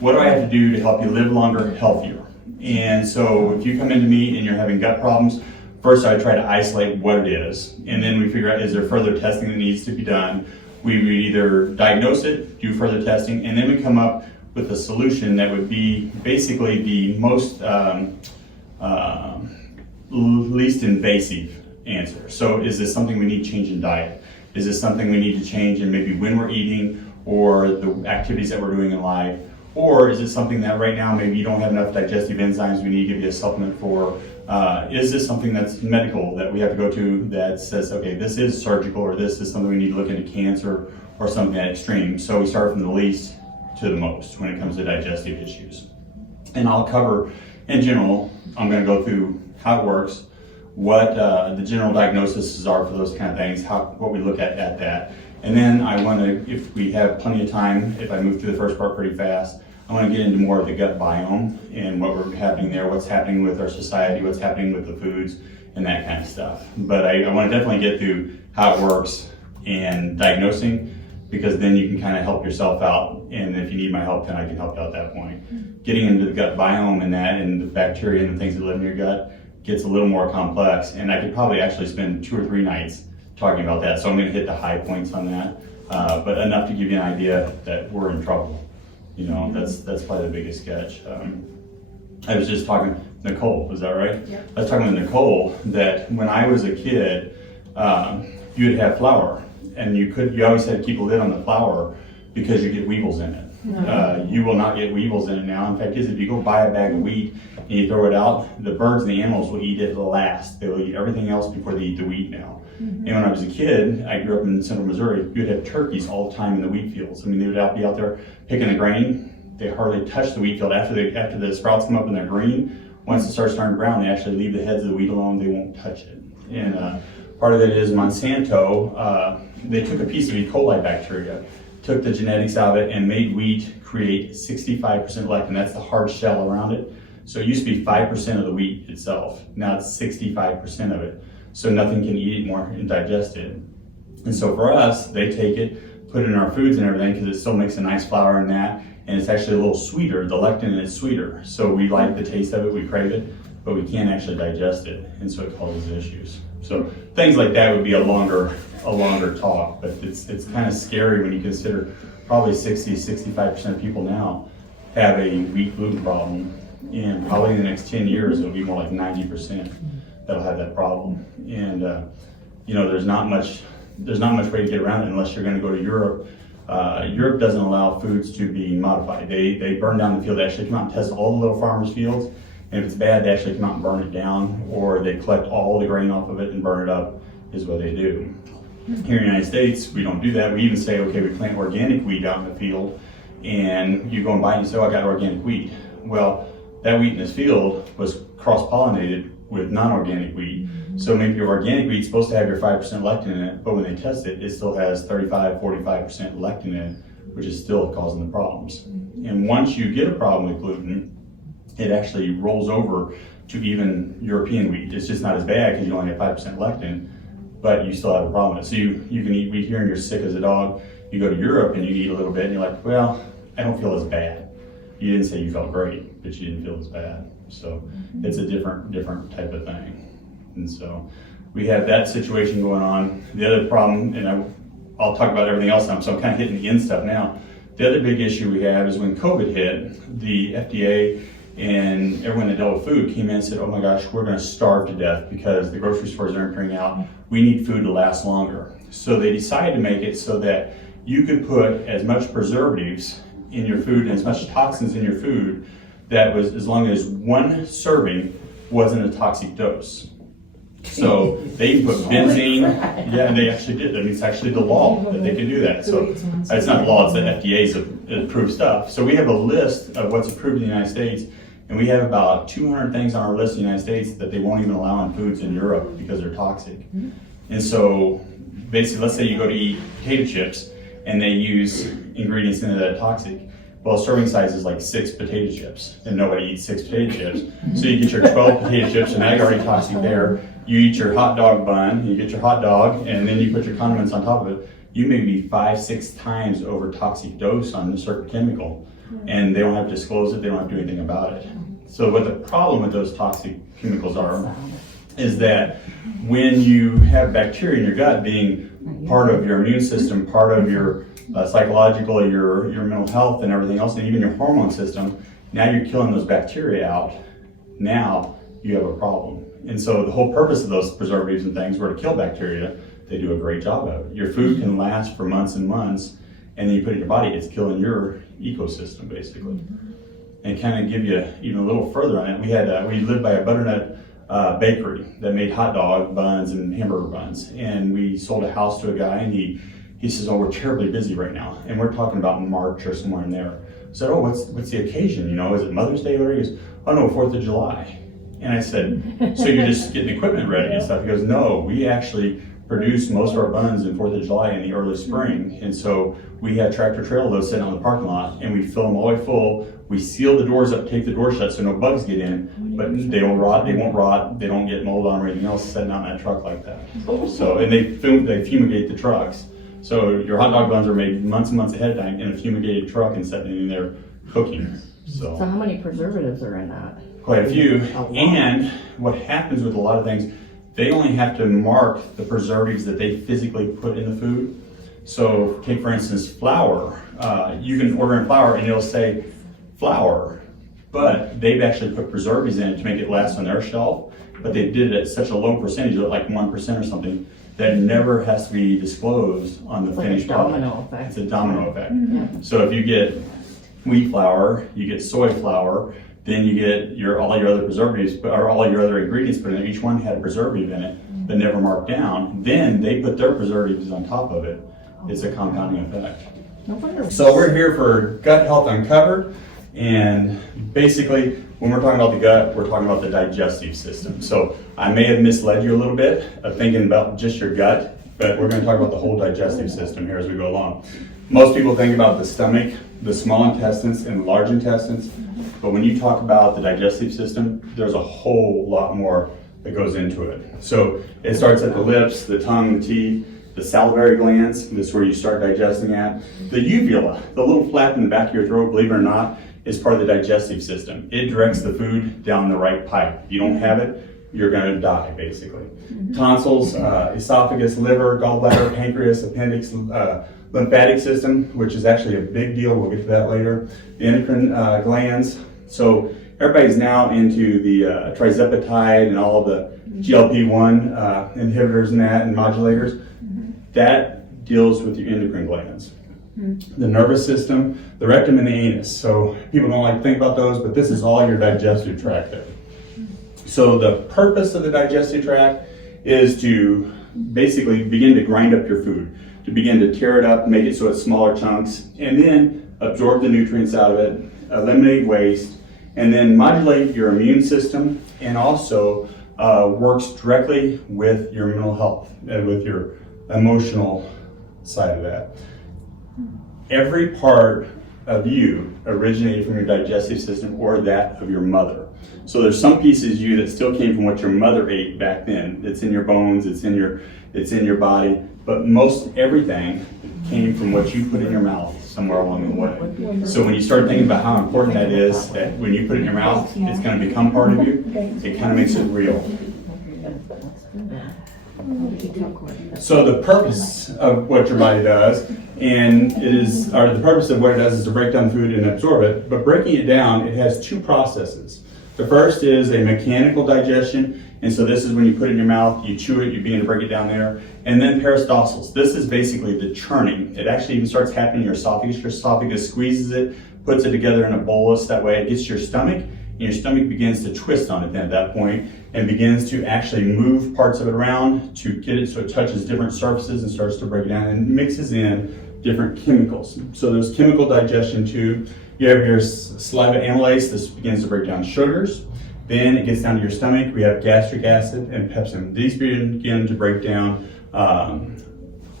what do I have to do to help you live longer, healthier? And so if you come into me and you're having gut problems, first I try to isolate what it is, and then we figure out, is there further testing that needs to be done? We would either diagnose it, do further testing, and then we come up with a solution that would be basically the most least invasive answer. So is this something we need to change in diet? Is this something we need to change in maybe when we're eating or the activities that we're doing in life? Or is it something that right now maybe you don't have enough digestive enzymes, we need to give you a supplement for? Is this something that's medical that we have to go to that says, okay, this is surgical, or this is something we need to look into cancer or something that extreme? So we start from the least to the most when it comes to digestive issues. And I'll cover, in general, I'm going to go through how it works, what the general diagnoses are for those kind of things, what we look at that. And then I want to, if we have plenty of time, if I move through the first part pretty fast, I want to get into more of the gut biome and what we're happening there, what's happening with our society, what's happening with the foods, and that kind of stuff. But I want to definitely get through how it works and diagnosing, because then you can kind of help yourself out. And if you need my help, then I can help you out at that point. Getting into the gut biome and that, and the bacteria and the things that live in your gut gets a little more complex. And I could probably actually spend 2 or 3 nights talking about that. So I'm going to hit the high points on that, but enough to give you an idea that we're in trouble. You know, that's probably the biggest sketch. I was just talking, Nicole, was that right? Yeah. I was talking to Nicole that when I was a kid, you'd have flour, and you always had to keep a lid on the flour because you get weevils in it. Mm-hmm. You will not get weevils in it now. In fact, if you go buy a bag of wheat and you throw it out, the birds and the animals will eat it last. They will eat everything else before they eat the wheat now. Mm-hmm. And when I was a kid, I grew up in central Missouri, you'd have turkeys all the time in the wheat fields. I mean, they would be out there picking the grain. They hardly touch the wheat field. After the sprouts come up and they're green, once it starts turning brown, they actually leave the heads of the wheat alone. They won't touch it. And part of it is Monsanto, they took a piece of E. coli bacteria, took the genetics out of it, and made wheat create 65% lectin. That's the hard shell around it. So it used to be 5% of the wheat itself. Now it's 65% of it. So nothing can eat it more and digest it. And so for us, they take it, put it in our foods and everything, because it still makes a nice flour in that, and it's actually a little sweeter. The lectin is sweeter. So we like the taste of it, we crave it, but we can't actually digest it, and so it causes issues. So things like that would be a longer talk, but it's kind of scary when you consider probably 60-65% of people now have a wheat gluten problem, and probably in the next 10 years it'll be more like 90% that'll have that problem. And you know, there's not much way to get around it unless you're going to go to Europe. Europe doesn't allow foods to be modified. They burn down the field. They actually come out and test all the little farmers' fields, and if it's bad, they actually come out and burn it down, or they collect all the grain off of it and burn it up, is what they do. Here in the United States, we don't do that. We even say, okay, we plant organic wheat out in the field, and you go and buy it and you say, oh, I got organic wheat. Well, that wheat in this field was cross-pollinated with non-organic wheat. So maybe your organic wheat's supposed to have your 5% lectin in it, but when they test it, it still has 35-45% lectin in it, which is still causing the problems. And once you get a problem with gluten, it actually rolls over to even European wheat. It's just not as bad because you only have 5% lectin, but you still have a problem with it. So you can eat wheat here and you're sick as a dog. You go to Europe and you eat a little bit and you're like, well, I don't feel as bad. You didn't say you felt great, but you didn't feel as bad. So it's a different type of thing. And so we have that situation going on. The other problem, and I'll talk about everything else now, so I'm kind of hitting the end stuff now. The other big issue we have is when COVID hit, the FDA and everyone that dealt with food came in and said, oh my gosh, we're going to starve to death because the grocery stores aren't turning out. We need food to last longer. So they decided to make it so that you could put as much preservatives in your food and as much toxins in your food that was as long as one serving wasn't a toxic dose. So they put benzene, yeah, they actually did. I mean, it's actually the law that they can do that. So it's not the law, it's the FDA's approved stuff. So we have a list of what's approved in the United States, and we have about 200 things on our list in the United States that they won't even allow in foods in Europe because they're toxic. And so basically, let's say you go to eat potato chips and they use ingredients in it that are toxic. Well, serving size is like 6 potato chips, and nobody eats 6 potato chips. So you get your 12 potato chips, and now you're already toxic there. You eat your hot dog bun, you get your hot dog, and then you put your condiments on top of it. You may be 5-6 times over toxic dose on a certain chemical. and they don't have to disclose it, they don't have to do anything about it. So what the problem with those toxic chemicals are is that when you have bacteria in your gut being part of your immune system, part of your psychological, your mental health and everything else, and even your hormone system, now you're killing those bacteria out. Now you have a problem. And so the whole purpose of those preservatives and things were to kill bacteria. They do a great job of it. Your food can last for months and months, and then you put it in your body, it's killing your ecosystem basically. And kind of give you even a little further on it, we lived by a butternut bakery that made hot dog buns and hamburger buns, and we sold a house to a guy, and he says, oh, we're terribly busy right now, and we're talking about March or somewhere in there. I said, oh, what's the occasion? You know, is it Mother's Day? Or he goes, oh no, 4th of July. And I said, so you're just getting equipment ready and stuff? He goes, no, we actually produce most of our buns in 4th of July in the early spring, and so we had tractor trailer loads sitting on the parking lot, and we fill them all the way full. We seal the doors up, take the door shut so no bugs get in, but they don't rot, they won't rot, they don't get mold on or anything else sitting out in that truck like that. So, and they fumigate the trucks. So your hot dog buns are made months and months ahead of time in a fumigated truck and sitting in there cooking. So how many preservatives are in that? Quite a few. And what happens with a lot of things, they only have to mark the preservatives that they physically put in the food. So take for instance flour. You can order in flour and it'll say flour, but they've actually put preservatives in it to make it last on their shelf, but they did it at such a low percentage, like 1% or something, that never has to be disclosed on the finished product. It's a domino effect. Mm-hmm. So if you get wheat flour, you get soy flour, then you get all your other preservatives, or all your other ingredients put in there. Each one had a preservative in it, but never marked down. Then they put their preservatives on top of it. It's a compounding effect. So we're here for Gut Health Uncovered, and basically when we're talking about the gut, we're talking about the digestive system. So I may have misled you a little bit of thinking about just your gut, but we're going to talk about the whole digestive system here as we go along. Most people think about the stomach, the small intestines, and the large intestines, but when you talk about the digestive system, there's a whole lot more that goes into it. So it starts at the lips, the tongue, the teeth, the salivary glands. This is where you start digesting at. The uvula, the little flap in the back of your throat, believe it or not, is part of the digestive system. It directs the food down the right pipe. If you don't have it, you're going to die, basically. Tonsils, esophagus, liver, gallbladder, pancreas, appendix, lymphatic system, which is actually a big deal. We'll get to that later. The endocrine glands. So everybody's now into the trizepatide and all of the GLP-1 inhibitors and that and modulators. That deals with your endocrine glands. The nervous system, the rectum and the anus. So people don't like to think about those, but this is all your digestive tract there. So the purpose of the digestive tract is to basically begin to grind up your food, to begin to tear it up, make it so it's smaller chunks, and then absorb the nutrients out of it, eliminate waste, and then modulate your immune system, and also works directly with your mental health, with your emotional side of that. Every part of you originated from your digestive system or that of your mother. So there's some pieces of you that still came from what your mother ate back then. It's in your bones, it's in your body, but most everything came from what you put in your mouth somewhere along the way. So when you start thinking about how important that is, that when you put it in your mouth, it's going to become part of you, it kind of makes it real. So the purpose of what your body does, the purpose of what it does is to break down food and absorb it, but breaking it down, it has two processes. The first is a mechanical digestion, and so this is when you put it in your mouth, you chew it, you begin to break it down there. And then peristalsis. This is basically the churning. It actually even starts happening in your esophagus. Your esophagus squeezes it, puts it together in a bolus. That way it gets to your stomach, and your stomach begins to twist on it then at that point and begins to actually move parts of it around to get it so it touches different surfaces and starts to break it down and mixes in different chemicals. So there's chemical digestion too. You have your saliva amylase. This begins to break down sugars. Then it gets down to your stomach. We have gastric acid and pepsin. These begin to break down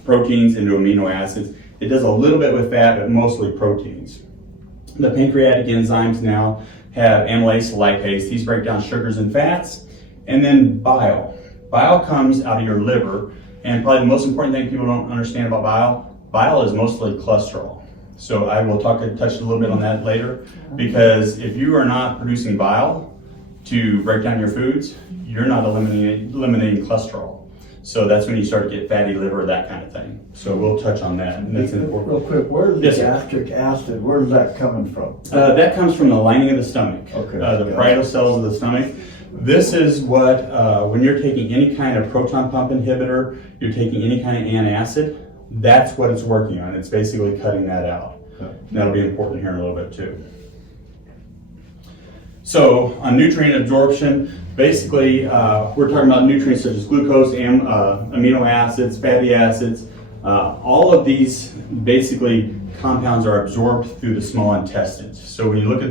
proteins into amino acids. It does a little bit with fat, but mostly proteins. The pancreatic enzymes now have amylase, lipase. These break down sugars and fats. And then bile. Bile comes out of your liver. And probably the most important thing people don't understand about bile is mostly cholesterol. So I will touch a little bit on that later, because if you are not producing bile to break down your foods, you're not eliminating cholesterol. So that's when you start to get fatty liver, that kind of thing. So we'll touch on that. And that's important. Real quick, where does the Yes, sir. gastric acid, where's that coming from? That comes from the lining of the stomach, Okay. the parietal cells of the stomach. This is what, when you're taking any kind of proton pump inhibitor, you're taking any kind of antacid, that's what it's working on. It's basically cutting that out. Okay. And that'll be important here in a little bit too. So on nutrient absorption, basically we're talking about nutrients such as glucose, amino acids, fatty acids. All of these basically compounds are absorbed through the small intestines. So when you look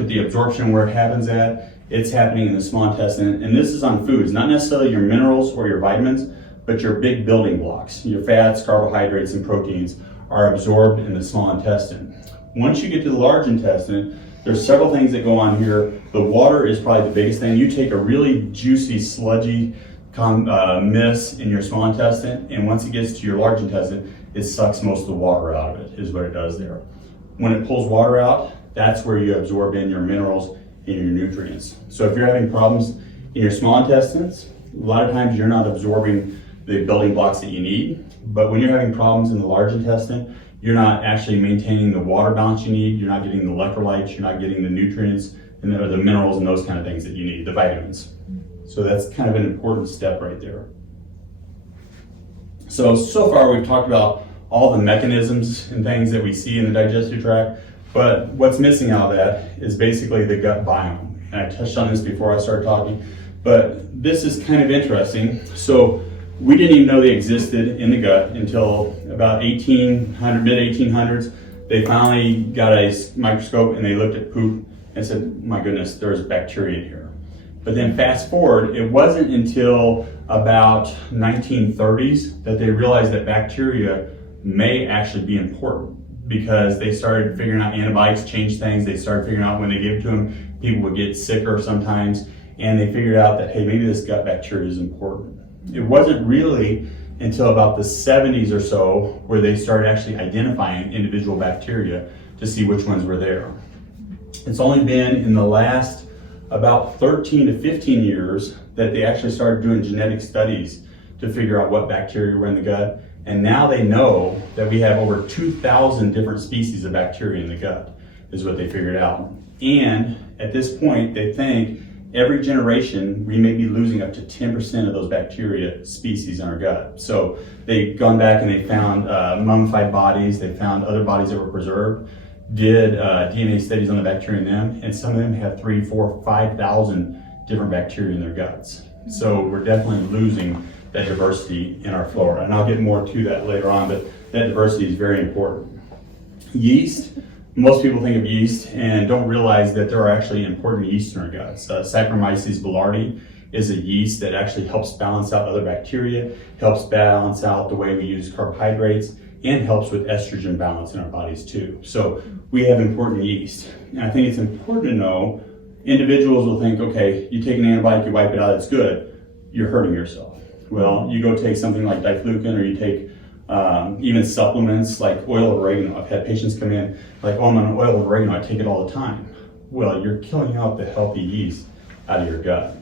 at the absorption where it happens at, it's happening in the small intestine. And this is on foods, not necessarily your minerals or your vitamins, but your big building blocks. Your fats, carbohydrates, and proteins are absorbed in the small intestine. Once you get to the large intestine, there's several things that go on here. The water is probably the biggest thing. You take a really juicy, sludgy mist in your small intestine, and once it gets to your large intestine, it sucks most of the water out of it, is what it does there. When it pulls water out, that's where you absorb in your minerals and your nutrients. So if you're having problems in your small intestines, a lot of times you're not absorbing the building blocks that you need. But when you're having problems in the large intestine, you're not actually maintaining the water balance you need, you're not getting the electrolytes, you're not getting the nutrients and the minerals and those kind of things that you need, the vitamins. So that's kind of an important step right there. So far we've talked about all the mechanisms and things that we see in the digestive tract, but what's missing out of that is basically the gut biome. And I touched on this before I started talking, but this is kind of interesting. So we didn't even know they existed in the gut until about mid 1800s. They finally got a microscope and they looked at poop and said, my goodness, there's bacteria in here. But then fast forward, it wasn't until about 1930s that they realized that bacteria may actually be important, because they started figuring out antibiotics changed things. They started figuring out when they gave it to them, people would get sicker sometimes. And they figured out that, hey, maybe this gut bacteria is important. It wasn't really until about the 70s or so where they started actually identifying individual bacteria to see which ones were there. It's only been in the last about 13 to 15 years that they actually started doing genetic studies to figure out what bacteria were in the gut. And now they know that we have over 2,000 different species of bacteria in the gut, is what they figured out. And at this point, they think every generation, we may be losing up to 10% of those bacteria species in our gut. So they've gone back and they found mummified bodies, they found other bodies that were preserved, did DNA studies on the bacteria in them, and some of them have 3, 4, 5,000 different bacteria in their guts. So we're definitely losing that diversity in our flora. And I'll get more to that later on, but that diversity is very important. Yeast. Most people think of yeast and don't realize that there are actually important yeasts in our guts. Saccharomyces boulardii is a yeast that actually helps balance out other bacteria, helps balance out the way we use carbohydrates, and helps with estrogen balance in our bodies too. So we have important yeast. And I think it's important to know, individuals will think, okay, you take an antibiotic, you wipe it out, it's good. You're hurting yourself. Well, you go take something like diflucan, or you take even supplements like oil of oregano. I've had patients come in like, oh, I'm on oil of oregano, I take it all the time. Well, you're killing out the healthy yeast out of your gut.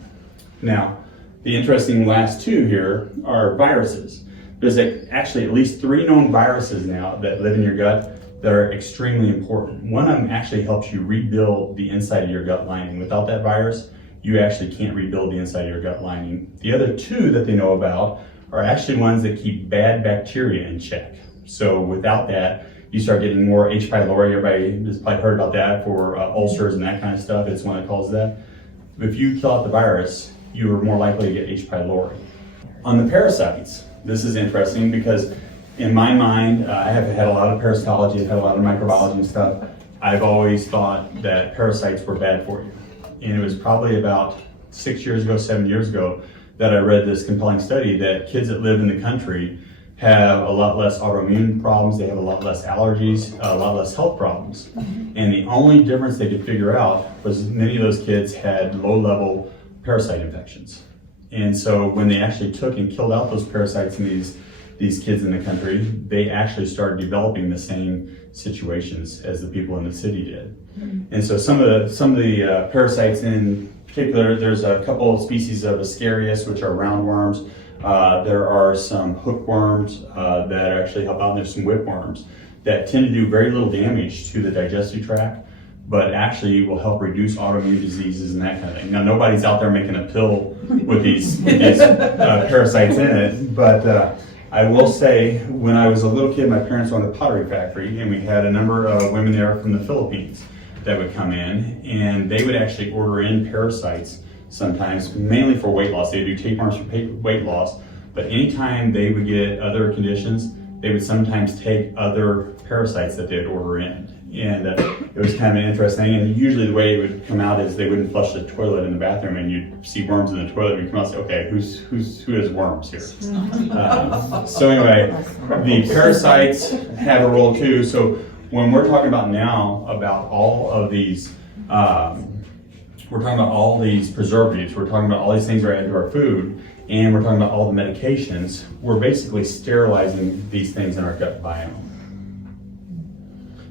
Now, the interesting last two here are viruses. There's actually at least 3 known viruses now that live in your gut that are extremely important. One of them actually helps you rebuild the inside of your gut lining. Without that virus, you actually can't rebuild the inside of your gut lining. The other 2 that they know about are actually ones that keep bad bacteria in check. So without that, you start getting more H. pylori. Everybody has probably heard about that for ulcers and that kind of stuff. It's one that causes that. If you kill out the virus, you are more likely to get H. pylori. On the parasites, this is interesting because in my mind, I have had a lot of parasitology, I've had a lot of microbiology and stuff. I've always thought that parasites were bad for you. And it was probably about 6 years ago, 7 years ago, that I read this compelling study that kids that live in the country have a lot less autoimmune problems, they have a lot less allergies, a lot less health problems. And the only difference they could figure out was many of those kids had low-level parasite infections. And so when they actually took and killed out those parasites in these these kids in the country, they actually started developing the same situations as the people in the city did. And so some of the parasites in particular, there's a couple of species of Ascarius, which are roundworms. There are some hookworms that actually help out, and there's some whipworms that tend to do very little damage to the digestive tract, but actually will help reduce autoimmune diseases and that kind of thing. Now, nobody's out there making a pill with these parasites in it, but I will say, when I was a little kid, my parents owned a pottery factory, and we had a number of women there from the Philippines that would come in, and they would actually order in parasites sometimes, mainly for weight loss. They would do tapeworms for weight loss, but anytime they would get other conditions, they would sometimes take other parasites that they'd order in. And it was kind of interesting, and usually the way it would come out is they wouldn't flush the toilet in the bathroom, and you'd see worms in the toilet, and you'd come out and say, okay, who has worms here? So anyway, the parasites have a role too. So when we're talking about now about all of these, we're talking about all these preservatives, we're talking about all these things that are added to our food, and we're talking about all the medications, we're basically sterilizing these things in our gut biome.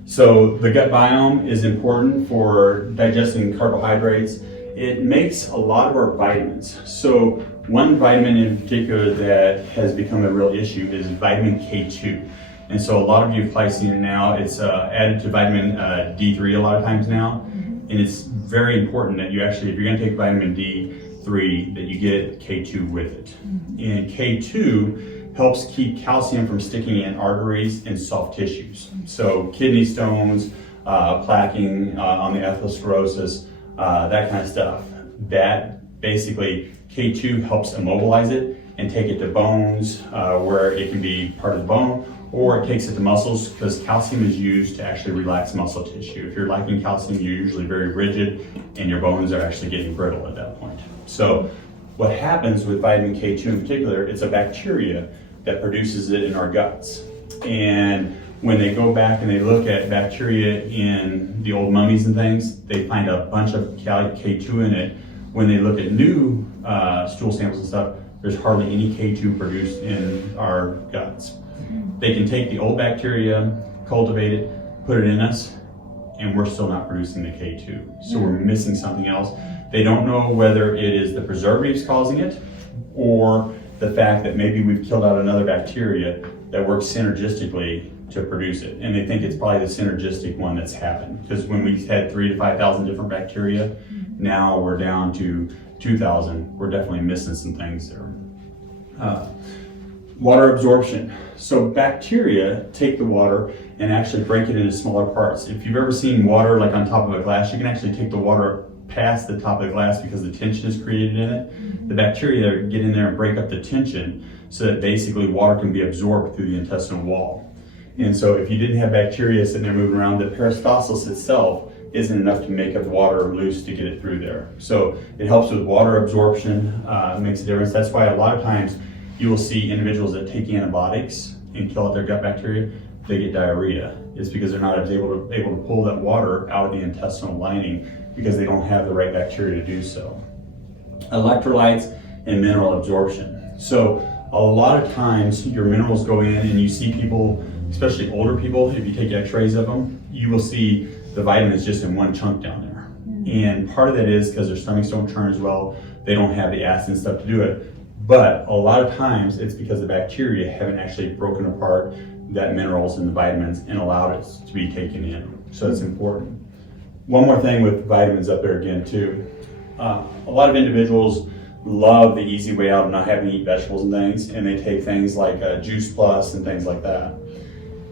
So the gut biome is important for digesting carbohydrates. It makes a lot of our vitamins. So one vitamin in particular that has become a real issue is vitamin K2. And so a lot of you have probably seen it now. It's added to vitamin D3 a lot of times now. And it's very important that you actually, if you're going to take vitamin D3, that you get K2 with it. And K2 helps keep calcium from sticking in arteries and soft tissues. So kidney stones, plaquing on the atherosclerosis, that kind of stuff. That basically, K2 helps immobilize it and take it to bones where it can be part of the bone, or it takes it to muscles, because calcium is used to actually relax muscle tissue. If you're lacking calcium, you're usually very rigid, and your bones are actually getting brittle at that point. So what happens with vitamin K2 in particular, it's a bacteria that produces it in our guts. And when they go back and they look at bacteria in the old mummies and things, they find a bunch of K2 in it. When they look at new stool samples and stuff, there's hardly any K2 produced in our guts. They can take the old bacteria, cultivate it, put it in us, and we're still not producing the K2. So we're missing something else. They don't know whether it is the preservatives causing it, or the fact that maybe we've killed out another bacteria that works synergistically to produce it. And they think it's probably the synergistic one that's happened. Because when we had 3,000 to 5,000 different bacteria, now we're down to 2,000. We're definitely missing some things there. Water absorption. So bacteria take the water and actually break it into smaller parts. If you've ever seen water like on top of a glass, you can actually take the water past the top of the glass because the tension is created in it. The bacteria get in there and break up the tension so that basically water can be absorbed through the intestinal wall. And so if you didn't have bacteria sitting there moving around, the peristalsis itself isn't enough to make up water loose to get it through there. So it helps with water absorption, makes a difference. That's why a lot of times you will see individuals that take antibiotics and kill out their gut bacteria, they get diarrhea. It's because they're not able to pull that water out of the intestinal lining because they don't have the right bacteria to do so. Electrolytes and mineral absorption. So a lot of times your minerals go in and you see people, especially older people, if you take x-rays of them, you will see the vitamins just in one chunk down there. And part of that is because their stomachs don't churn as well, they don't have the acid and stuff to do it. But a lot of times it's because the bacteria haven't actually broken apart that minerals and the vitamins and allowed it to be taken in. So it's important. One more thing with vitamins up there again too. A lot of individuals love the easy way out of not having to eat vegetables and things, and they take things like Juice Plus and things like that.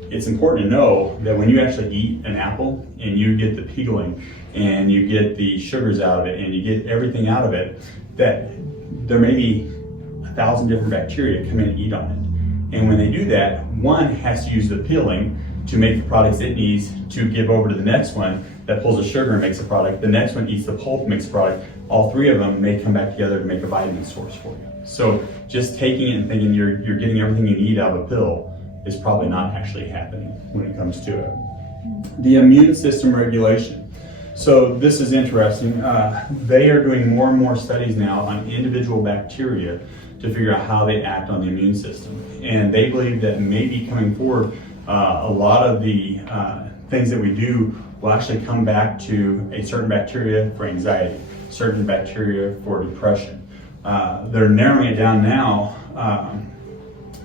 It's important to know that when you actually eat an apple and you get the peeling and you get the sugars out of it and you get everything out of it, that there may be 1,000 different bacteria come in and eat on it. And when they do that, one has to use the peeling to make the products it needs to give over to the next one that pulls the sugar and makes a product. The next one eats the pulp, makes a product. All three of them may come back together to make a vitamin source for you. So just taking it and thinking you're getting everything you need out of a pill is probably not actually happening when it comes to it. The immune system regulation. So this is interesting. They are doing more and more studies now on individual bacteria to figure out how they act on the immune system. And they believe that maybe coming forward, a lot of the things that we do will actually come back to a certain bacteria for anxiety, certain bacteria for depression. They're narrowing it down now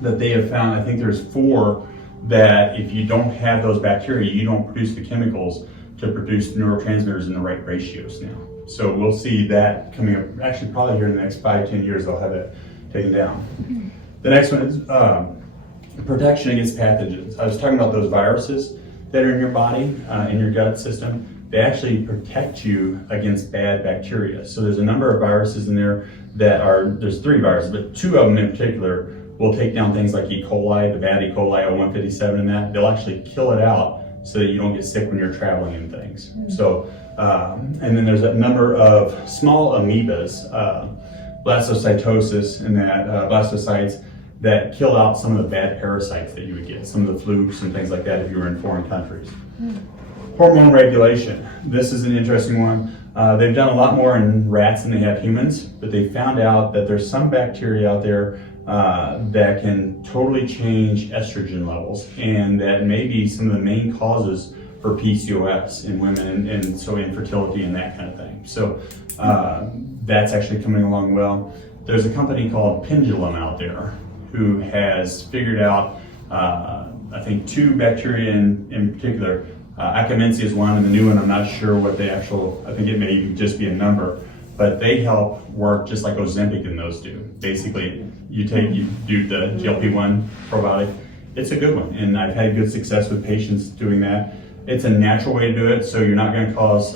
that they have found, I think there's 4 that if you don't have those bacteria, you don't produce the chemicals to produce neurotransmitters in the right ratios now. So we'll see that coming up, actually probably here in the next 5-10 years, they'll have it taken down. The next one is protection against pathogens. I was talking about those viruses that are in your body, in your gut system. They actually protect you against bad bacteria. So there's a number of viruses in there that are, there's 3 viruses, but 2 of them in particular will take down things like E. coli, the bad E. coli, O157 and that. They'll actually kill it out so that you don't get sick when you're traveling and things. So, and then there's a number of small amoebas, blastocytosis and that, blastocytes that kill out some of the bad parasites that you would get, some of the flukes and things like that if you were in foreign countries. Hormone regulation. This is an interesting one. They've done a lot more in rats than they have humans, but they found out that there's some bacteria out there that can totally change estrogen levels, and that may be some of the main causes for PCOS in women and so infertility and that kind of thing. So that's actually coming along well. There's a company called Pendulum out there who has figured out, I think 2 bacteria in particular. Akkermansia is one, and the new one, I'm not sure what the actual, I think it may even just be a number, but they help work just like Ozempic and those do. Basically, you do the GLP-1 probiotic. It's a good one, and I've had good success with patients doing that. It's a natural way to do it, so you're not gonna cause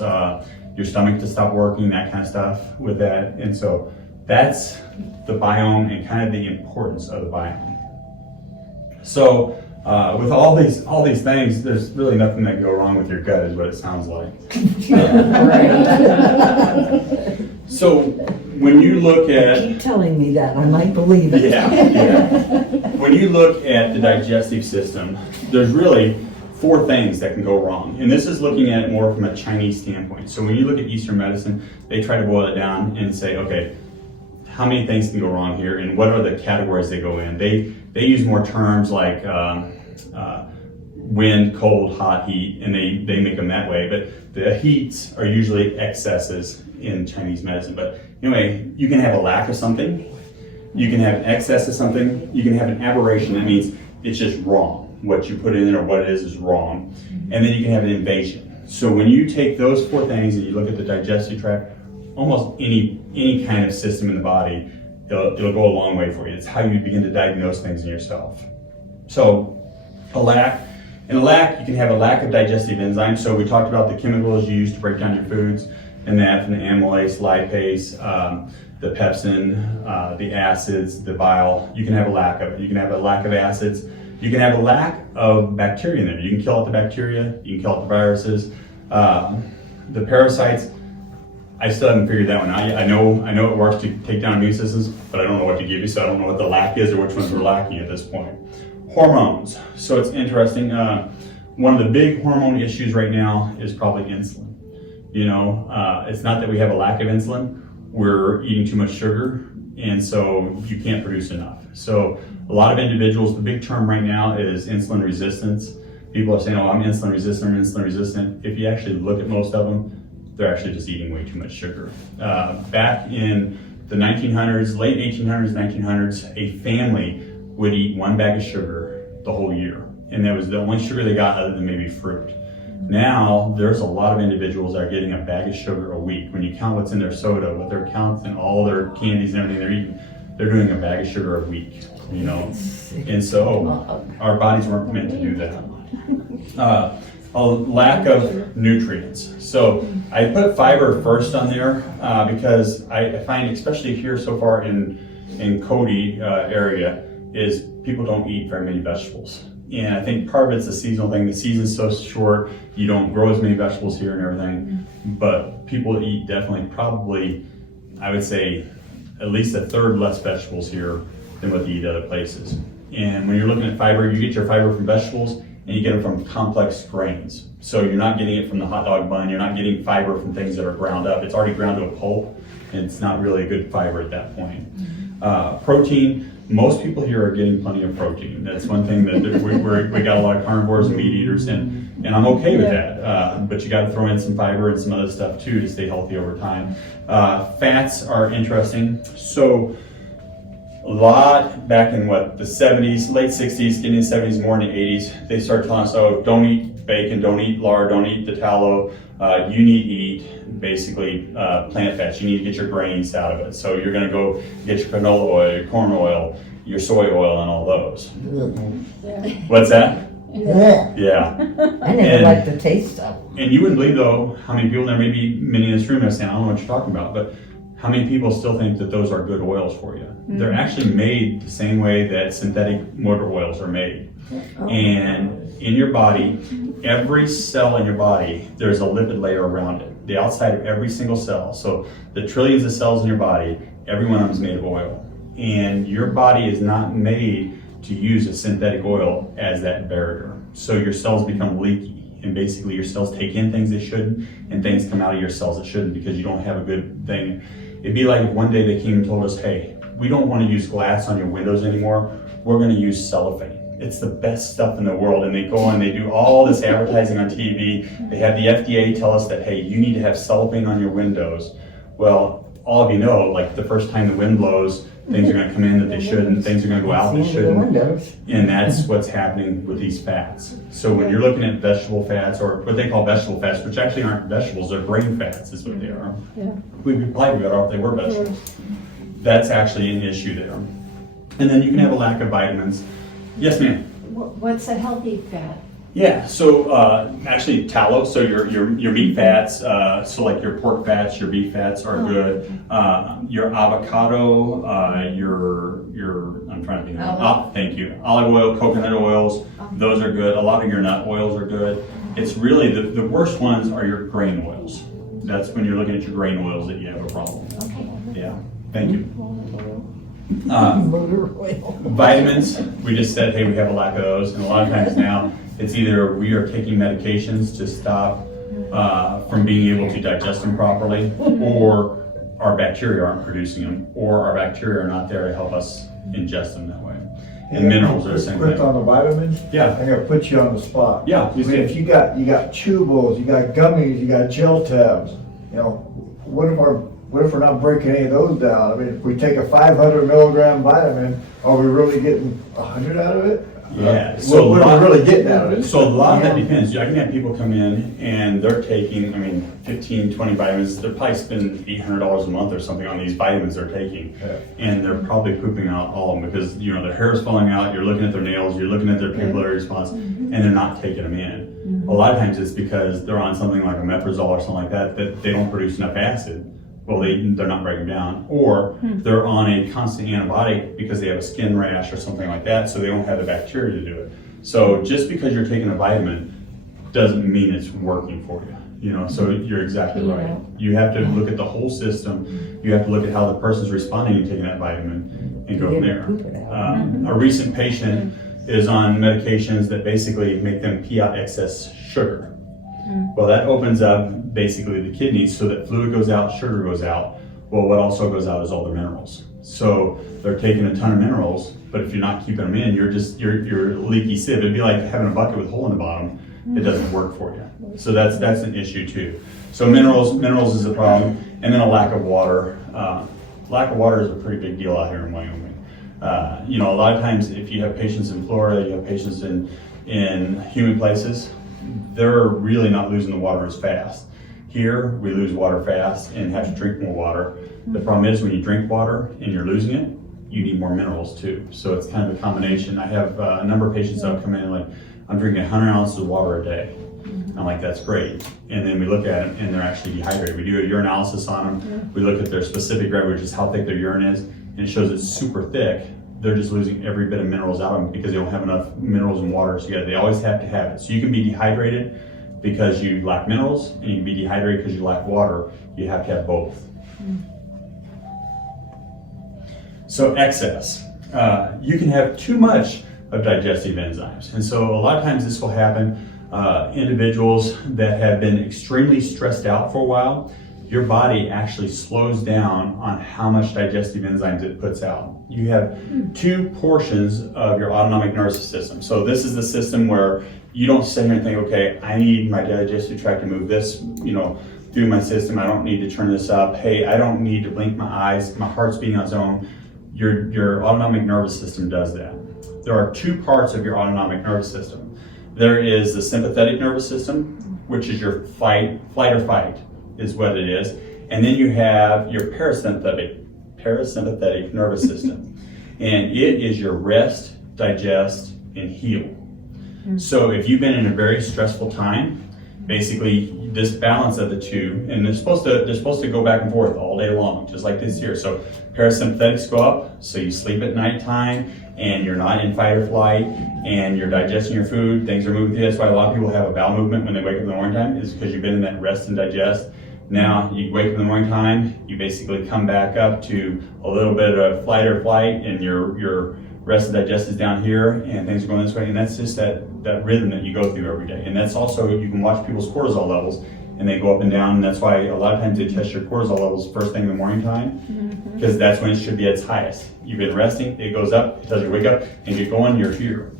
your stomach to stop working, that kind of stuff with that. And so that's the biome and kind of the importance of the biome. So with all these things, there's really nothing that can go wrong with your gut, is what it sounds like. So when you look at, Keep telling me that, I might believe it. yeah. When you look at the digestive system, there's really 4 things that can go wrong. And this is looking at it more from a Chinese standpoint. So when you look at Eastern medicine, they try to boil it down and say, okay, how many things can go wrong here, and what are the categories they go in? They use more terms like wind, cold, hot, heat, and they make them that way. But the heats are usually excesses in Chinese medicine. But anyway, you can have a lack of something, you can have an excess of something, you can have an aberration. That means it's just wrong. What you put in there or what it is wrong. And then you can have an invasion. So when you take those 4 things and you look at the digestive tract, almost any kind of system in the body, it'll go a long way for you. It's how you begin to diagnose things in yourself. So a lack, you can have a lack of digestive enzymes. So we talked about the chemicals you use to break down your foods, and that from the amylase, lipase, the pepsin, the acids, the bile. You can have a lack of it. You can have a lack of acids. You can have a lack of bacteria in there. You can kill out the bacteria, you can kill out the viruses. The parasites, I still haven't figured that one out. I know it works to take down immune systems, but I don't know what to give you, so I don't know what the lack is or which ones we're lacking at this point. Hormones. So it's interesting. One of the big hormone issues right now is probably insulin. You know, it's not that we have a lack of insulin, we're eating too much sugar, and so you can't produce enough. So a lot of individuals, the big term right now is insulin resistance. People are saying, oh, I'm insulin resistant. If you actually look at most of them, they're actually just eating way too much sugar. Back in the 1900s, late 1800s, 1900s, a family would eat 1 bag of sugar the whole year. And that was the only sugar they got other than maybe fruit. Now, there's a lot of individuals that are getting a bag of sugar a week. When you count what's in their soda, what they're counting, all their candies and everything they're eating, they're doing a bag of sugar a week, you know? And so our bodies weren't meant to do that. A lack of nutrients. So I put fiber first on there because I find, especially here so far in Cody area, is people don't eat very many vegetables. And I think part of it's a seasonal thing. The season's so short, you don't grow as many vegetables here and everything. But people eat definitely, probably, I would say, at least a third less vegetables here than what they eat other places. And when you're looking at fiber, you get your fiber from vegetables and you get them from complex grains. So you're not getting it from the hot dog bun, you're not getting fiber from things that are ground up. It's already ground to a pulp, and it's not really a good fiber at that point. Protein, most people here are getting plenty of protein. That's one thing that we got a lot of carnivores and meat eaters, and I'm okay with that. But you got to throw in some fiber and some other stuff too to stay healthy over time. Fats are interesting. So a lot back in the 70s, late 60s, getting in the 70s, more in the 80s, they started telling us, oh, don't eat bacon, don't eat lard, don't eat the tallow. You need to eat basically plant fats. You need to get your grains out of it. So you're going to go get your canola oil, your corn oil, your soy oil, and all those. What's that? Yeah. Yeah. I never liked the taste of them. And you wouldn't believe, though, how many people, there may be many in this room that say, I don't know what you're talking about, but how many people still think that those are good oils for you? They're actually made the same way that synthetic motor oils are made. And in your body, every cell in your body, there's a lipid layer around it. The outside of every single cell. So the trillions of cells in your body, every one of them is made of oil. And your body is not made to use a synthetic oil as that barrier. So your cells become leaky. And basically your cells take in things they shouldn't, and things come out of your cells that shouldn't because you don't have a good thing. It'd be like if one day they came and told us, hey, we don't want to use glass on your windows anymore. We're going to use cellophane. It's the best stuff in the world. And they go and they do all this advertising on TV. They have the FDA tell us that, hey, you need to have cellophane on your windows. Well, all of you know, like the first time the wind blows, things are going to come in that they shouldn't, things are going to go out that shouldn't. And that's what's happening with these fats. So when you're looking at vegetable fats, or what they call vegetable fats, which actually aren't vegetables, they're grain fats is what they are. We'd be probably better off if they were vegetables. That's actually an issue there. And then you can have a lack of vitamins. Yes, ma'am. What's a healthy fat? Yeah, so actually tallow, so your meat fats, so like your pork fats, your beef fats are good. Your avocado, I'm trying to think of thank you. Olive oil, coconut oils, those are good. A lot of your nut oils are good. It's really, the worst ones are your grain oils. That's when you're looking at your grain oils that you have a problem. Okay. Yeah, thank you. Motor oil. Vitamins, we just said, hey, we have a lack of those, and a lot of times now, it's either we are taking medications to stop from being able to digest them properly, or our bacteria aren't producing them, or our bacteria are not there to help us ingest them that way. And minerals are the same Quick thing. on the vitamins. Yeah. I'm gonna put you on the spot. Yeah, I please mean, do. if you got chewables, you got gummies, you got gel tabs, you know, what if we're not breaking any of those down? I mean, if we take a 500 milligram vitamin, are we really getting 100 out of it? Yeah. What are we really getting out of it? So a lot of that depends. I can have people come in and they're taking, 15, 20 vitamins. They're probably spending $800 a month or something on these vitamins they're taking. Yeah. And they're probably pooping out all of them because, their hair is falling out, you're looking at their nails, you're looking at their pupillary response, and they're not taking them in. A lot of times it's because they're on something like a omeprazole or something like that they don't produce enough acid. Well, they're not breaking down, or they're on a constant antibiotic because they have a skin rash or something like that, so they don't have the bacteria to do it. So just because you're taking a vitamin doesn't mean it's working for you. So you're exactly right. You have to look at the whole system. You have to look at how the person's responding to taking that vitamin and go from there. A recent patient is on medications that basically make them pee out excess sugar. Well, that opens up basically the kidneys so that fluid goes out, sugar goes out. Well, what also goes out is all the minerals. So they're taking a ton of minerals, but if you're not keeping them in, you're leaky sieve. It'd be like having a bucket with a hole in the bottom. It doesn't work for you. So that's an issue too. So minerals is a problem, and then a lack of water. Lack of water is a pretty big deal out here in Wyoming. A lot of times if you have patients in Florida, you have patients in humid places, they're really not losing the water as fast. Here, we lose water fast and have to drink more water. The problem is when you drink water and you're losing it, you need more minerals too. So it's kind of a combination. I have a number of patients that come in like, I'm drinking 100 ounces of water a day. I'm like, that's great. And then we look at them and they're actually dehydrated. We do a urinalysis on them. We look at their specific red, which is how thick their urine is, and it shows it's super thick. They're just losing every bit of minerals out of them because they don't have enough minerals and water together. They always have to have it. So you can be dehydrated because you lack minerals, and you can be dehydrated because you lack water. You have to have both. So excess. You can have too much of digestive enzymes. And so a lot of times this will happen, individuals that have been extremely stressed out for a while, your body actually slows down on how much digestive enzymes it puts out. You have two portions of your autonomic nervous system. So this is the system where you don't sit here and think, okay, I need my digestive tract to move this, through my system. I don't need to turn this up. Hey, I don't need to blink my eyes. My heart's beating on its own. Your autonomic nervous system does that. There are two parts of your autonomic nervous system. There is the sympathetic nervous system, which is your flight or fight is what it is. And then you have your parasympathetic nervous system. And it is your rest, digest, and heal. So if you've been in a very stressful time, basically this balance of the two, and they're supposed to go back and forth all day long, just like this here. So parasympathetics go up, so you sleep at nighttime, and you're not in fight or flight, and you're digesting your food, things are moving through. That's why a lot of people have a bowel movement when they wake up in the morning time, is because you've been in that rest and digest. Now you wake up in the morning time, you basically come back up to a little bit of flight or flight, and your rest and digest is down here, and things are going this way, and that's just that rhythm that you go through every day. And that's also, you can watch people's cortisol levels, and they go up and down, and that's why a lot of times they test your cortisol levels first thing in the morning time, because that's when it should be at its highest. You've been resting, it goes up, it tells you wake up, and get going, you're here.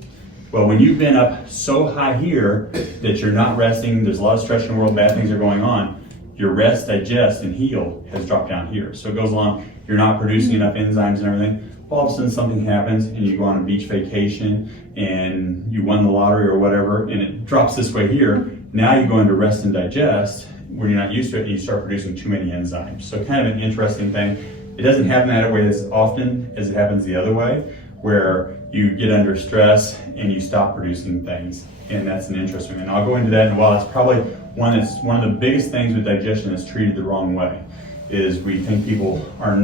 Well, when you've been up so high here that you're not resting, there's a lot of stress in the world, bad things are going on, your rest, digest, and heal has dropped down here. So it goes along, you're not producing enough enzymes and everything. All of a sudden something happens and you go on a beach vacation and you won the lottery or whatever, and it drops this way here. Now you go into rest and digest where you're not used to it, and you start producing too many enzymes. So kind of an interesting thing. It doesn't happen that way as often as it happens the other way, where you get under stress and you stop producing things. And that's an interesting thing. And I'll go into that in a while. It's probably one of the biggest things with digestion that's treated the wrong way. Is we think people are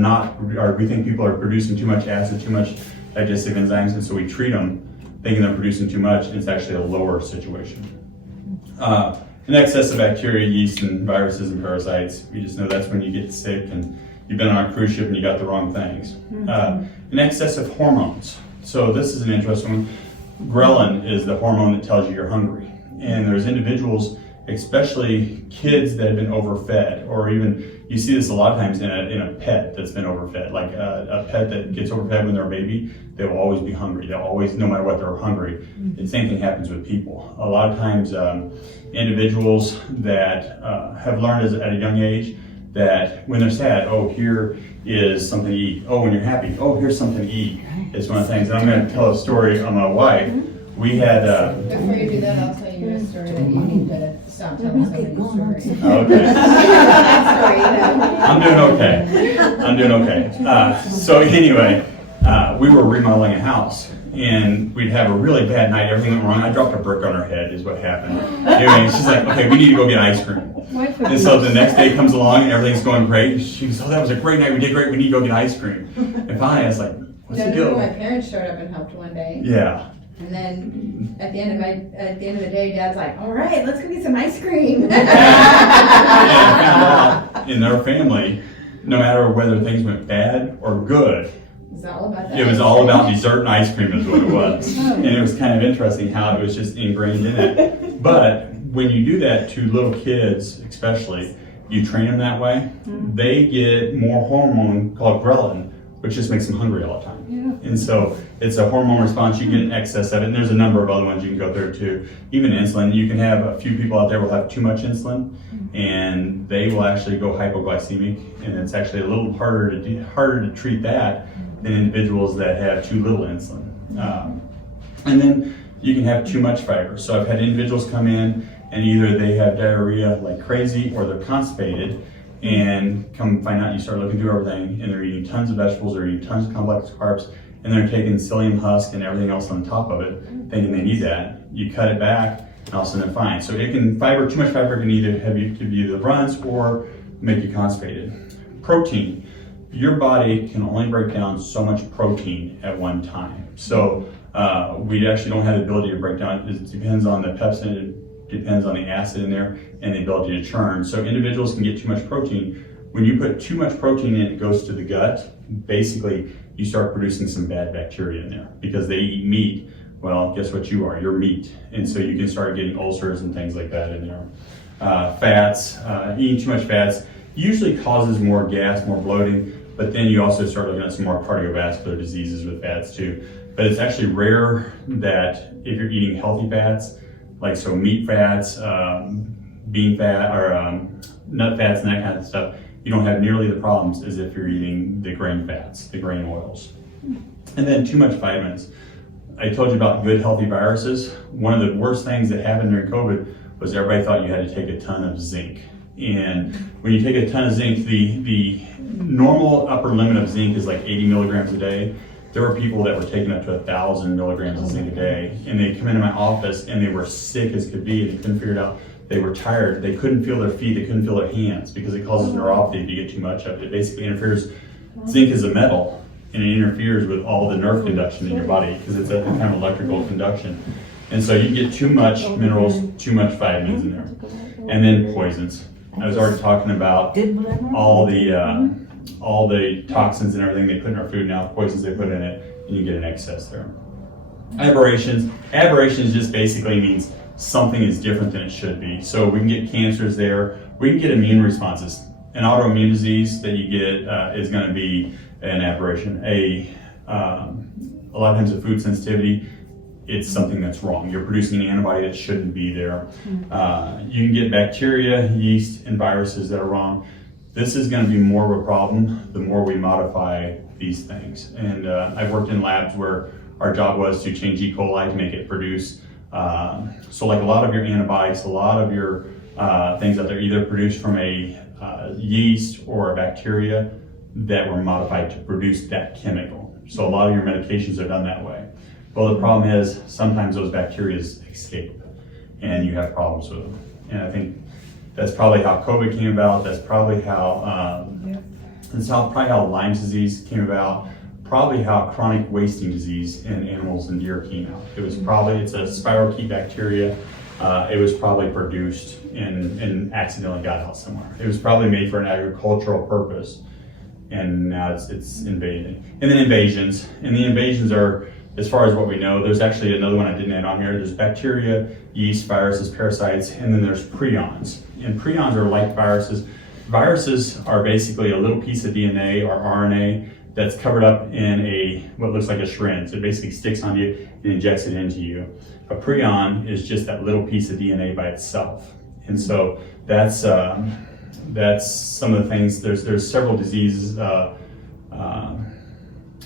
producing too much acid, too much digestive enzymes, and so we treat them thinking they're producing too much, and it's actually a lower situation. An excess of bacteria, yeast, and viruses and parasites, we just know that's when you get sick and you've been on a cruise ship and you got the wrong things. An excess of hormones. So this is an interesting one. Ghrelin is the hormone that tells you you're hungry. And there's individuals, especially kids that have been overfed, or even you see this a lot of times in a pet that's been overfed. Like a pet that gets overfed when they're a baby, they will always be hungry. They'll always, no matter what, they're hungry. The same thing happens with people. A lot of times, individuals that have learned at a young age that when they're sad, oh, here is something to eat. Oh, when you're happy, oh, here's something to eat. It's one of the things. And I'm going to tell a story on my wife. We had. Before you do that, I'll tell you a story that you need to stop telling somebody the story. Okay. Sorry, I'm doing okay. So anyway, we were remodeling a house, and we'd have a really bad night. Everything went wrong. I dropped a brick on her head is what happened. Anyway, she's like, okay, we need to go get ice cream. And so the next day comes along and everything's going great. She goes, oh, that was a great night. We did great. We need to go get ice cream. And finally I was like, what's the deal? My parents showed up and helped one day. Yeah. And then at the end of the day, Dad's like, all right, let's go get some ice cream. And I found out in their family, no matter whether things went bad or good, It's all about that. it was all about dessert and ice cream is what it was. And it was kind of interesting how it was just ingrained in it. But when you do that to little kids, especially, you train them that way, they get more hormone called ghrelin, which just makes them hungry all the time. And so it's a hormone response. You get an excess of it, and there's a number of other ones you can go through too. Even insulin, you can have a few people out there will have too much insulin, and they will actually go hypoglycemic, and it's actually a little harder to treat that than individuals that have too little insulin. And then you can have too much fiber. So I've had individuals come in and either they have diarrhea like crazy or they're constipated, and come find out, you start looking through everything and they're eating tons of vegetables, they're eating tons of complex carbs, and they're taking psyllium husk and everything else on top of it, thinking they need that. You cut it back and all of a sudden they're fine. So too much fiber can either give you the runs or make you constipated. Protein. Your body can only break down so much protein at one time. So we actually don't have the ability to break down. It depends on the pepsin, it depends on the acid in there and the ability to churn. So individuals can get too much protein. When you put too much protein in, it goes to the gut. Basically, you start producing some bad bacteria in there because they eat meat. Well, guess what you are? You're meat. And so you can start getting ulcers and things like that in there. Fats, eating too much fats usually causes more gas, more bloating, but then you also start looking at some more cardiovascular diseases with fats too. But it's actually rare that if you're eating healthy fats, like so meat fats, bean fat, or nut fats and that kind of stuff, you don't have nearly the problems as if you're eating the grain fats, the grain oils. And then too much vitamins. I told you about good healthy viruses. One of the worst things that happened during COVID was everybody thought you had to take a ton of zinc. And when you take a ton of zinc, the normal upper limit of zinc is like 80 milligrams a day. There were people that were taking up to 1,000 milligrams of zinc a day, and they come into my office and they were sick as could be, and they couldn't figure it out. They were tired. They couldn't feel their feet. They couldn't feel their hands because it causes neuropathy if you get too much of it. It basically interferes. Zinc is a metal, and it interferes with all the nerve conduction in your body because it's a kind of electrical conduction. And so you get too much minerals, too much vitamins in there. And then poisons. I was already talking about all the toxins and everything they put in our food now, poisons they put in it, and you get an excess there. Aberrations. Aberrations just basically means something is different than it should be. So we can get cancers there. We can get immune responses. An autoimmune disease that you get is going to be an aberration. A lot of times a food sensitivity, it's something that's wrong. You're producing an antibody that shouldn't be there. You can get bacteria, yeast, and viruses that are wrong. This is going to be more of a problem the more we modify these things. And I've worked in labs where our job was to change E. coli to make it produce. So like a lot of your antibiotics, a lot of your things out there either produced from a yeast or a bacteria that were modified to produce that chemical. So a lot of your medications are done that way. Well, the problem is sometimes those bacteria escape and you have problems with them. And I think that's probably how COVID came about. That's probably how probably how Lyme disease came about. Probably how chronic wasting disease in animals and deer came out. It's a spirochete bacteria. It was probably produced and accidentally got out somewhere. It was probably made for an agricultural purpose, and now it's invading. And then invasions. And the invasions are, as far as what we know, there's actually another one I didn't add on here. There's bacteria, yeast, viruses, parasites, and then there's prions. And prions are like viruses. Viruses are basically a little piece of DNA or RNA that's covered up in what looks like a syringe. It basically sticks on you and injects it into you. A prion is just that little piece of DNA by itself. And so that's some of the things. There's several diseases.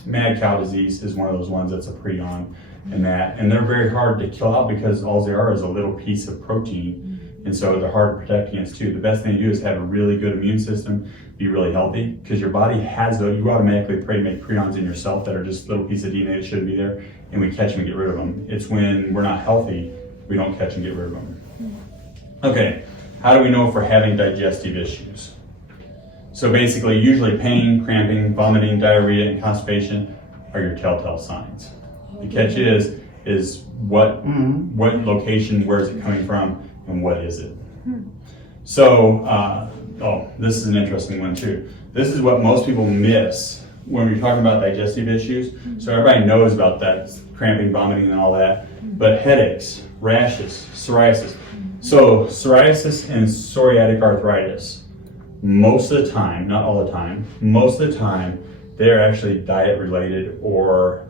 Mad cow disease is one of those ones that's a prion, and they're very hard to kill out because all they are is a little piece of protein, and so they're hard to protect against too. The best thing to do is have a really good immune system, be really healthy, because your body has those. You automatically make prions in yourself that are just little piece of DNA that shouldn't be there, and we catch them and get rid of them. It's when we're not healthy we don't catch and get rid of them. Okay, how do we know if we're having digestive issues? So basically, usually pain, cramping, vomiting, diarrhea, and constipation are your telltale signs. The catch is what location, where is it coming from, and what is it? So, this is an interesting one too. This is what most people miss when we're talking about digestive issues. So everybody knows about that, cramping, vomiting, and all that, but headaches, rashes, psoriasis. So psoriasis and psoriatic arthritis, most of the time, not all the time, most of the time, they're actually diet related or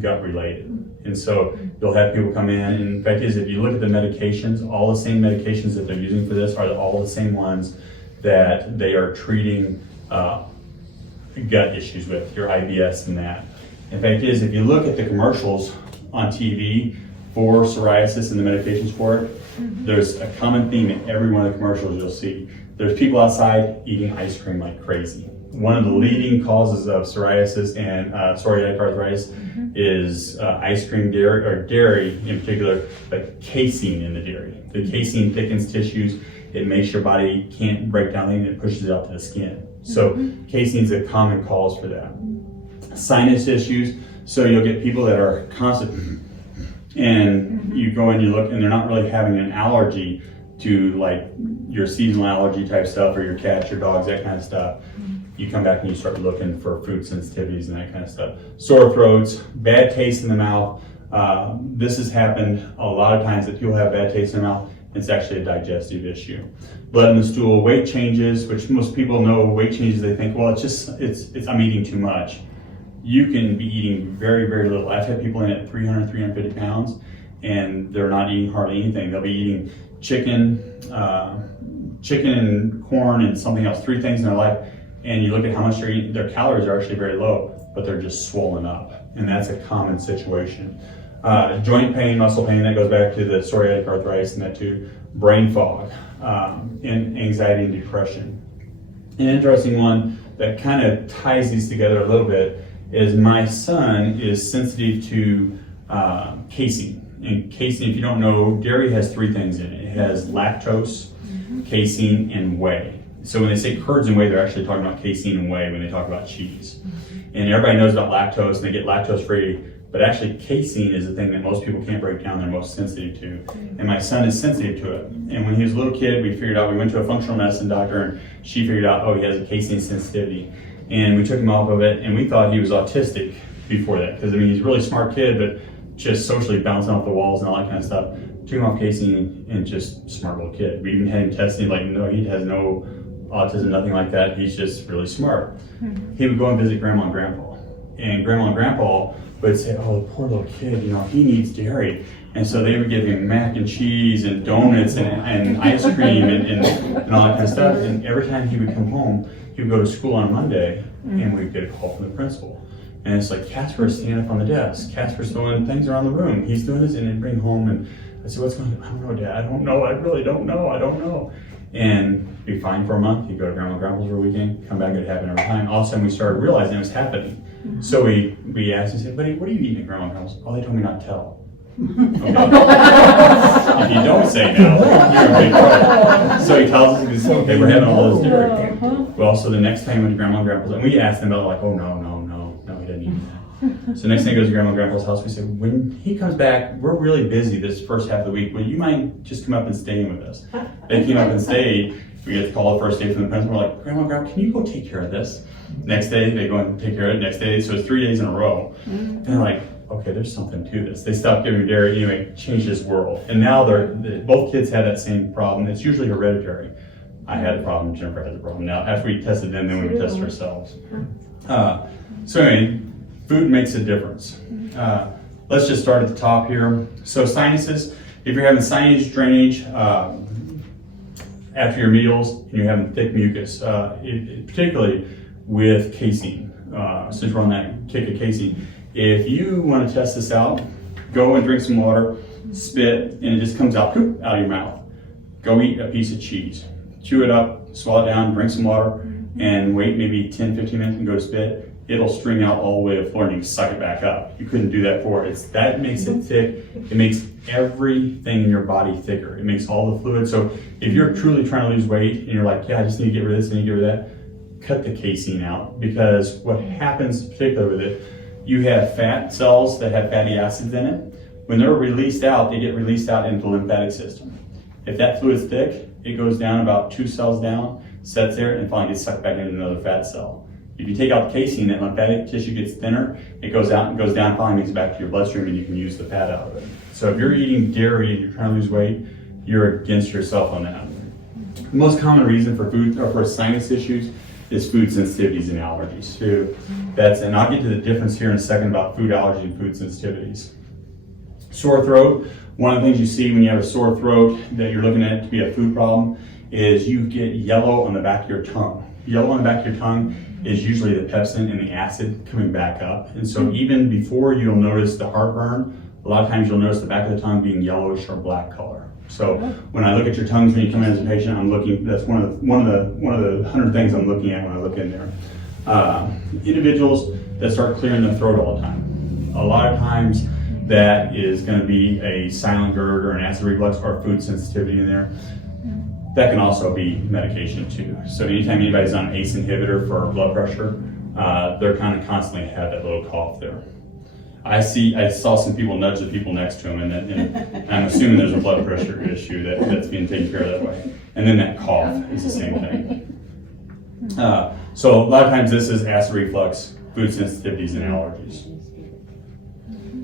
gut related. And so you'll have people come in, and the fact is, if you look at the medications, all the same medications that they're using for this are all the same ones that they are treating gut issues with, your IBS and that. In fact is, if you look at the commercials on TV for psoriasis and the medications for it, there's a common theme in every one of the commercials you'll see. There's people outside eating ice cream like crazy. One of the leading causes of psoriasis and psoriatic arthritis is ice cream, dairy in particular, but casein in the dairy. The casein thickens tissues. It makes your body can't break down things, and it pushes it out to the skin. So casein is a common cause for that. Sinus issues. So you'll get people that are constant, and you go and you look, and they're not really having an allergy to like your seasonal allergy type stuff, or your cats, your dogs, that kind of stuff. You come back and you start looking for food sensitivities and that kind of stuff. Sore throats, bad taste in the mouth, This has happened a lot of times that people have bad taste in their mouth. It's actually a digestive issue. Blood in the stool, weight changes, which most people know weight changes, they think, well, it's I'm eating too much. You can be eating very, very little. I've had people in at 300, 350 pounds, and they're not eating hardly anything. They'll be eating chicken and corn and something else, 3 things in their life, and you look at how much they're eating, their calories are actually very low, but they're just swollen up, and that's a common situation. Joint pain, muscle pain, that goes back to the psoriatic arthritis and that too. Brain fog, and anxiety and depression. An interesting one that kind of ties these together a little bit is my son is sensitive to casein. And casein, if you don't know, dairy has 3 things in it. It has lactose, casein, and whey. So when they say curds and whey, they're actually talking about casein and whey when they talk about cheese. And everybody knows about lactose, and they get lactose free, but actually casein is the thing that most people can't break down, they're most sensitive to. And my son is sensitive to it. And when he was a little kid, we went to a functional medicine doctor, and she figured out, oh, he has a casein sensitivity. And we took him off of it, and we thought he was autistic before that, because I mean, he's a really smart kid, but just socially bouncing off the walls and all that kind of stuff. Took him off casein, and just smart little kid. We even had him tested, like, no, he has no autism, nothing like that. He's just really smart. He would go and visit grandma and grandpa, and grandma and grandpa would say, oh, the poor little kid, you know, he needs dairy. And so they would give him mac and cheese and donuts and ice cream and all that kind of stuff. And every time he would come home, he would go to school on Monday, and we'd get a call from the principal. And it's like, Casper's standing up on the desk. Casper's throwing things around the room. He's doing this, and they'd bring home, and I said, what's going on? I don't know, Dad. I don't know. I really don't know. I don't know. And be fine for a month. He'd go to grandma and grandpa's for a weekend, come back, it'd happen every time. All of a sudden, we started realizing it was happening. So we asked and said, buddy, what are you eating at grandma and grandma's? Oh, they told me not to tell. Okay. If you don't say no, you're in big trouble. So he tells us, he says, okay, we're having all this dairy. Well, so the next time we went to grandma and grandpa's, and we asked them about it, like, oh, no, he doesn't eat that. So next thing he goes to grandma and grandpa's house, we said, when he comes back, we're really busy this first half of the week. Will you mind just come up and staying with us? They came up and stayed. We get the call the first day from the principal. We're like, Grandma, can you go take care of this? Next day, they go and take care of it. Next day, so it's 3 days in a row. And they're like, okay, there's something to this. They stopped giving me dairy, anyway, changed this world. And now both kids have that same problem. It's usually hereditary. I had a problem, Jennifer has a problem. Now, after we tested them, then we would test ourselves. So anyway, food makes a difference. Let's just start at the top here. So sinuses, if you're having sinus drainage, after your meals, and you're having thick mucus, particularly with casein, since we're on that kick of casein. If you want to test this out, go and drink some water, spit, and it just comes out, poop, out of your mouth. Go eat a piece of cheese. Chew it up, swallow it down, drink some water, and wait maybe 10, 15 minutes and go to spit. It'll string out all the way to the floor and you can suck it back up. You couldn't do that before. That makes it thick. It makes everything in your body thicker. It makes all the fluid. So if you're truly trying to lose weight and you're like, yeah, I just need to get rid of this, I need to get rid of that, cut the casein out, because what happens particularly with it, you have fat cells that have fatty acids in it. When they're released out, they get released out into the lymphatic system. If that fluid's thick, it goes down about 2 cells down, sets there, and finally gets sucked back into another fat cell. If you take out the casein, that lymphatic tissue gets thinner, it goes out and goes down, finally makes it back to your bloodstream, and you can use the fat out of it. So if you're eating dairy and you're trying to lose weight, you're against yourself on that. The most common reason for food or for sinus issues is food sensitivities and allergies too. And I'll get to the difference here in a second about food allergy and food sensitivities. Sore throat, one of the things you see when you have a sore throat that you're looking at to be a food problem is you get yellow on the back of your tongue. Yellow on the back of your tongue is usually the pepsin and the acid coming back up. And so even before you'll notice the heartburn, a lot of times you'll notice the back of the tongue being yellowish or black color. So when I look at your tongues when you come in as a patient, I'm looking, that's one of the 100 things I'm looking at when I look in there. Individuals that start clearing their throat all the time. A lot of times that is going to be a silent GERD or an acid reflux or food sensitivity in there. That can also be medication too. So anytime anybody's on an ACE inhibitor for blood pressure, they're kind of constantly have that little cough there. I saw some people nudge the people next to them, and I'm assuming there's a blood pressure issue that's being taken care of that way. And then that cough is the same thing. So a lot of times this is acid reflux, food sensitivities, and allergies.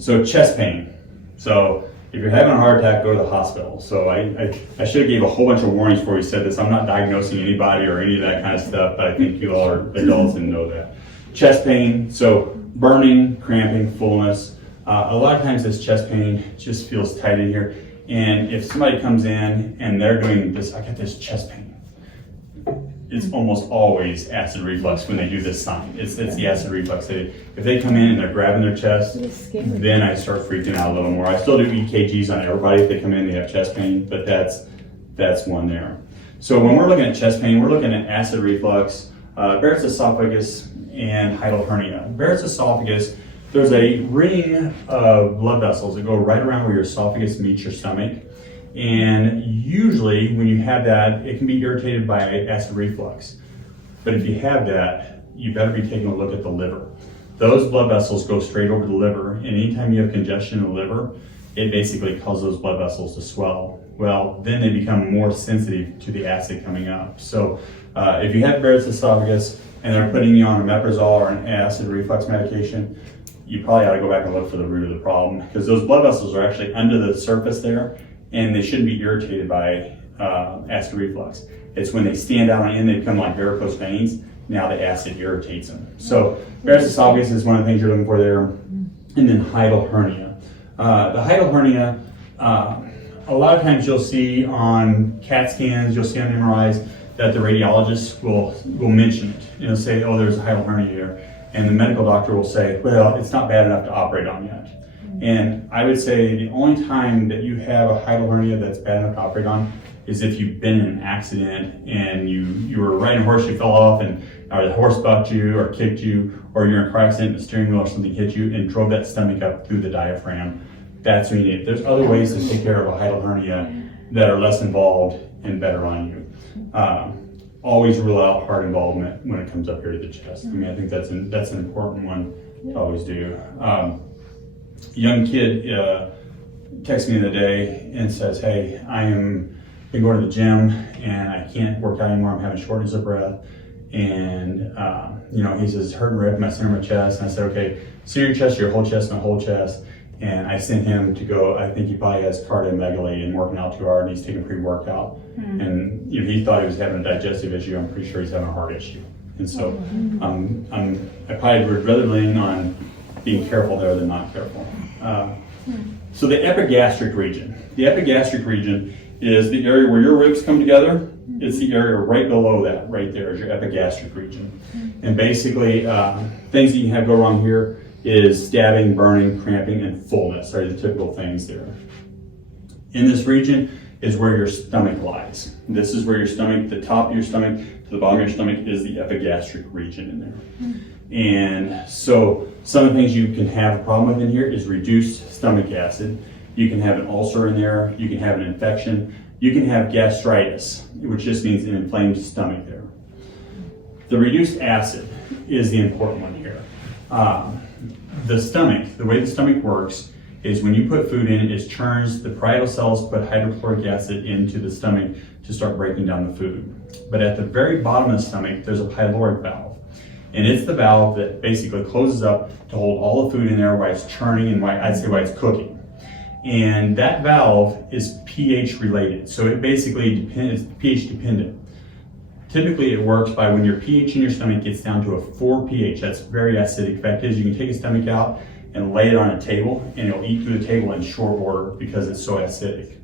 So chest pain. So if you're having a heart attack, go to the hospital. So I should have gave a whole bunch of warnings before we said this. I'm not diagnosing anybody or any of that kind of stuff, but I think you all are adults and know that. Chest pain, so burning, cramping, fullness. A lot of times this chest pain just feels tight in here. And if somebody comes in and they're doing this, I got this chest pain. It's almost always acid reflux when they do this sign. It's the acid reflux. If they come in and they're grabbing their chest, then I start freaking out a little more. I still do EKGs on everybody if they come in, they have chest pain, but that's one there. So when we're looking at chest pain, we're looking at acid reflux, Barrett's esophagus, and hiatal hernia. Barrett's esophagus, there's a ring of blood vessels that go right around where your esophagus meets your stomach. And usually when you have that, it can be irritated by acid reflux. But if you have that, you better be taking a look at the liver. Those blood vessels go straight over the liver, and anytime you have congestion in the liver, it basically causes those blood vessels to swell. Well, then they become more sensitive to the acid coming up. So if you have Barrett's esophagus and they're putting you on a omeprazole or an acid reflux medication, you probably ought to go back and look for the root of the problem, because those blood vessels are actually under the surface there, and they shouldn't be irritated by acid reflux. It's when they stand out on end, they become like varicose veins. Now the acid irritates them. So Barrett's esophagus is one of the things you're looking for there. And then hiatal hernia. The hiatal hernia, a lot of times you'll see on CAT scans, you'll see on MRIs that the radiologist will mention it. They'll say, oh, there's a hiatal hernia here. And the medical doctor will say, well, it's not bad enough to operate on yet. And I would say the only time that you have a hiatal hernia that's bad enough to operate on is if you've been in an accident and you were riding a horse, you fell off, and or the horse bucked you or kicked you, or you're in a car accident and the steering wheel or something hit you and drove that stomach up through the diaphragm. That's what you need. There's other ways to take care of a hiatal hernia that are less involved and better on you. Always rule out heart involvement when it comes up here to the chest. I mean, I think that's an important one to always do. Young kid texts me the other day and says, hey, been going to the gym and I can't work out anymore. I'm having shortness of breath. And, he says, it's hurting right up my center of my chest. And I said, okay, center your chest, your whole chest, my whole chest. And I sent him to go, I think he probably has cardiomegaly and working out too hard, and he's taking pre-workout. And he thought he was having a digestive issue. I'm pretty sure he's having a heart issue. And so I probably would rather lean on being careful there than not careful. So the epigastric region. The epigastric region is the area where your ribs come together. It's the area right below that, right there is your epigastric region. And basically, things that you can have go wrong here is stabbing, burning, cramping, and fullness are the typical things there. In this region is where your stomach lies. This is where your stomach, the top of your stomach to the bottom of your stomach is the epigastric region in there. And so some of the things you can have a problem with in here is reduced stomach acid. You can have an ulcer in there. You can have an infection. You can have gastritis, which just means an inflamed stomach there. The reduced acid is the important one here. The stomach, the way the stomach works is when you put food in, it churns, the parietal cells put hydrochloric acid into the stomach to start breaking down the food. But at the very bottom of the stomach, there's a pyloric valve. And it's the valve that basically closes up to hold all the food in there while it's churning and while it's cooking. And that valve is pH related. So it basically is pH dependent. Typically it works by when your pH in your stomach gets down to a 4 pH, that's very acidic. In fact, you can take a stomach out and lay it on a table and it'll eat through the table in short order because it's so acidic.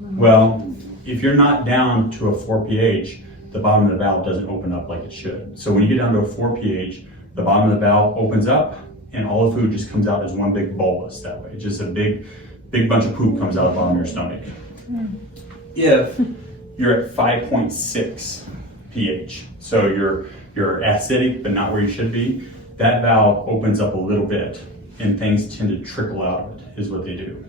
Well, if you're not down to a 4 pH, the bottom of the valve doesn't open up like it should. So when you get down to a 4 pH, the bottom of the valve opens up and all the food just comes out as one big bolus that way. It's just a big bunch of poop comes out of the bottom of your stomach. If you're at 5.6 pH, so you're acidic but not where you should be, that valve opens up a little bit and things tend to trickle out of it, is what they do.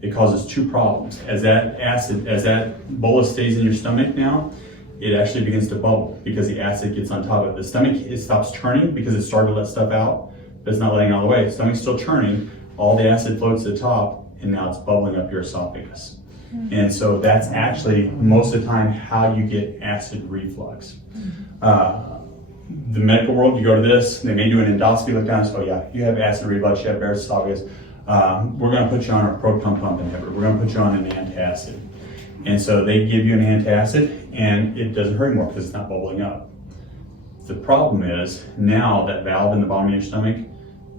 It causes two problems. As that bolus stays in your stomach now, it actually begins to bubble because the acid gets on top of it. The stomach, it stops churning because it started to let stuff out, but it's not letting it all the way. The stomach's still churning, all the acid floats to the top, and now it's bubbling up your esophagus. And so that's actually most of the time how you get acid reflux. The medical world, you go to this, they may do an endoscopy, look down and say, oh yeah, you have acid reflux, you have Barrett's esophagus. we're gonna put you on a proton pump inhibitor. We're gonna put you on an antacid. And so they give you an antacid and it doesn't hurt anymore because it's not bubbling up. The problem is now that valve in the bottom of your stomach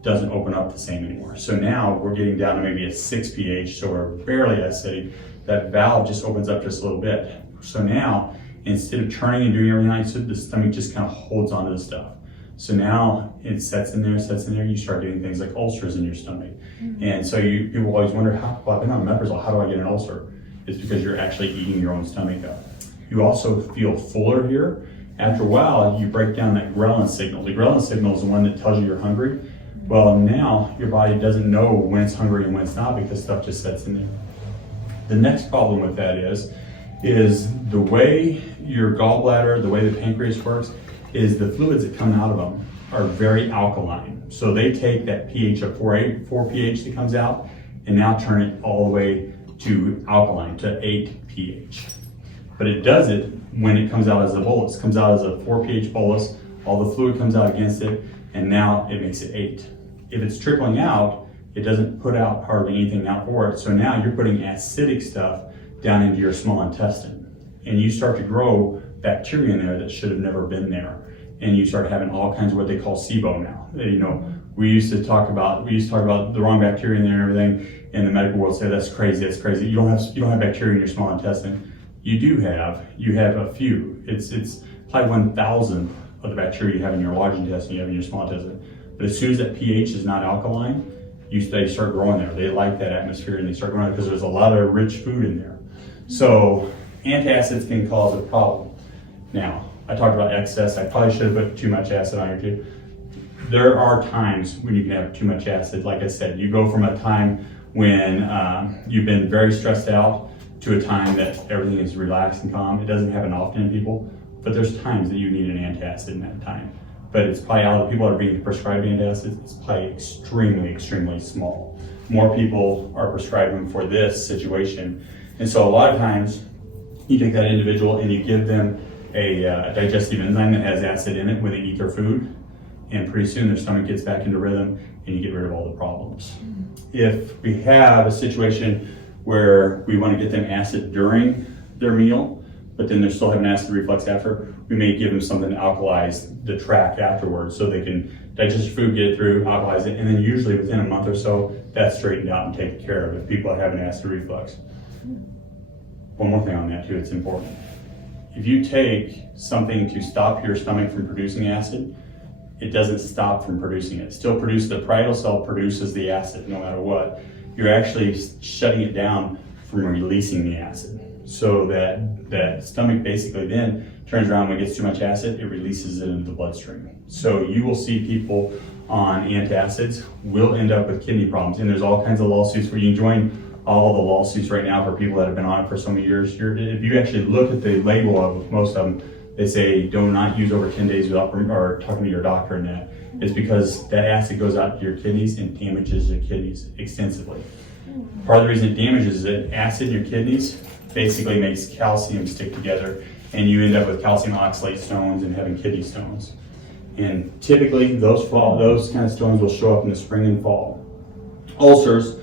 doesn't open up the same anymore. So now we're getting down to maybe a 6 pH, so we're barely acidic. That valve just opens up just a little bit. So now, instead of turning and doing everything like so, the stomach just kind of holds onto the stuff. So now it sets in there, you start getting things like ulcers in your stomach. And so people always wonder, well, I've been on omeprazole, how do I get an ulcer? It's because you're actually eating your own stomach up. You also feel fuller here. After a while, you break down that ghrelin signal. The ghrelin signal is the one that tells you you're hungry. Well, now your body doesn't know when it's hungry and when it's not because stuff just sets in there. The next problem with that is the way your gallbladder, the way the pancreas works, is the fluids that come out of them are very alkaline. So they take that pH of 4 pH that comes out and now turn it all the way to alkaline, to 8 pH. But it does it when it comes out as a bolus. It comes out as a 4 pH bolus, all the fluid comes out against it, and now it makes it 8. If it's trickling out, it doesn't put out hardly anything out for it. So now you're putting acidic stuff down into your small intestine. And you start to grow bacteria in there that should have never been there. And you start having all kinds of what they call SIBO now. You know, we used to talk about the wrong bacteria in there and everything, and the medical world say that's crazy. You don't have bacteria in your small intestine. You have a few. It's probably 1,000 of the bacteria you have in your large intestine, you have in your small intestine. But as soon as that pH is not alkaline, they start growing there. They like that atmosphere and they start growing because there's a lot of rich food in there. So antacids can cause a problem. Now, I talked about excess. I probably should have put too much acid on here too. There are times when you can have too much acid. Like I said, you go from a time when you've been very stressed out to a time that everything is relaxed and calm. It doesn't happen often in people, but there's times that you need an antacid in that time. But it's probably out of the people that are being prescribed antacids, it's probably extremely, extremely small. More people are prescribed them for this situation. And so a lot of times you take that individual and you give them a digestive enzyme that has acid in it when they eat their food, and pretty soon their stomach gets back into rhythm and you get rid of all the problems. If we have a situation where we want to get them acid during their meal, but then they're still having acid reflux after, we may give them something to alkalize the tract afterwards so they can digest the food, get it through, alkalize it, and then usually within a month or so, that's straightened out and taken care of if people are having acid reflux. One more thing on that too, it's important. If you take something to stop your stomach from producing acid, it doesn't stop from producing it. It still produces, the parietal cell produces the acid no matter what. You're actually shutting it down from releasing the acid. So that stomach basically then turns around when it gets too much acid, it releases it into the bloodstream. So you will see people on antacids will end up with kidney problems. And there's all kinds of lawsuits where you can join all the lawsuits right now for people that have been on it for so many years. If you actually look at the label of most of them, they say do not use over 10 days without or talking to your doctor and that. It's because that acid goes out to your kidneys and damages your kidneys extensively. Part of the reason it damages is that acid in your kidneys basically makes calcium stick together and you end up with calcium oxalate stones and having kidney stones. And typically those kind of stones will show up in the spring and fall. Ulcers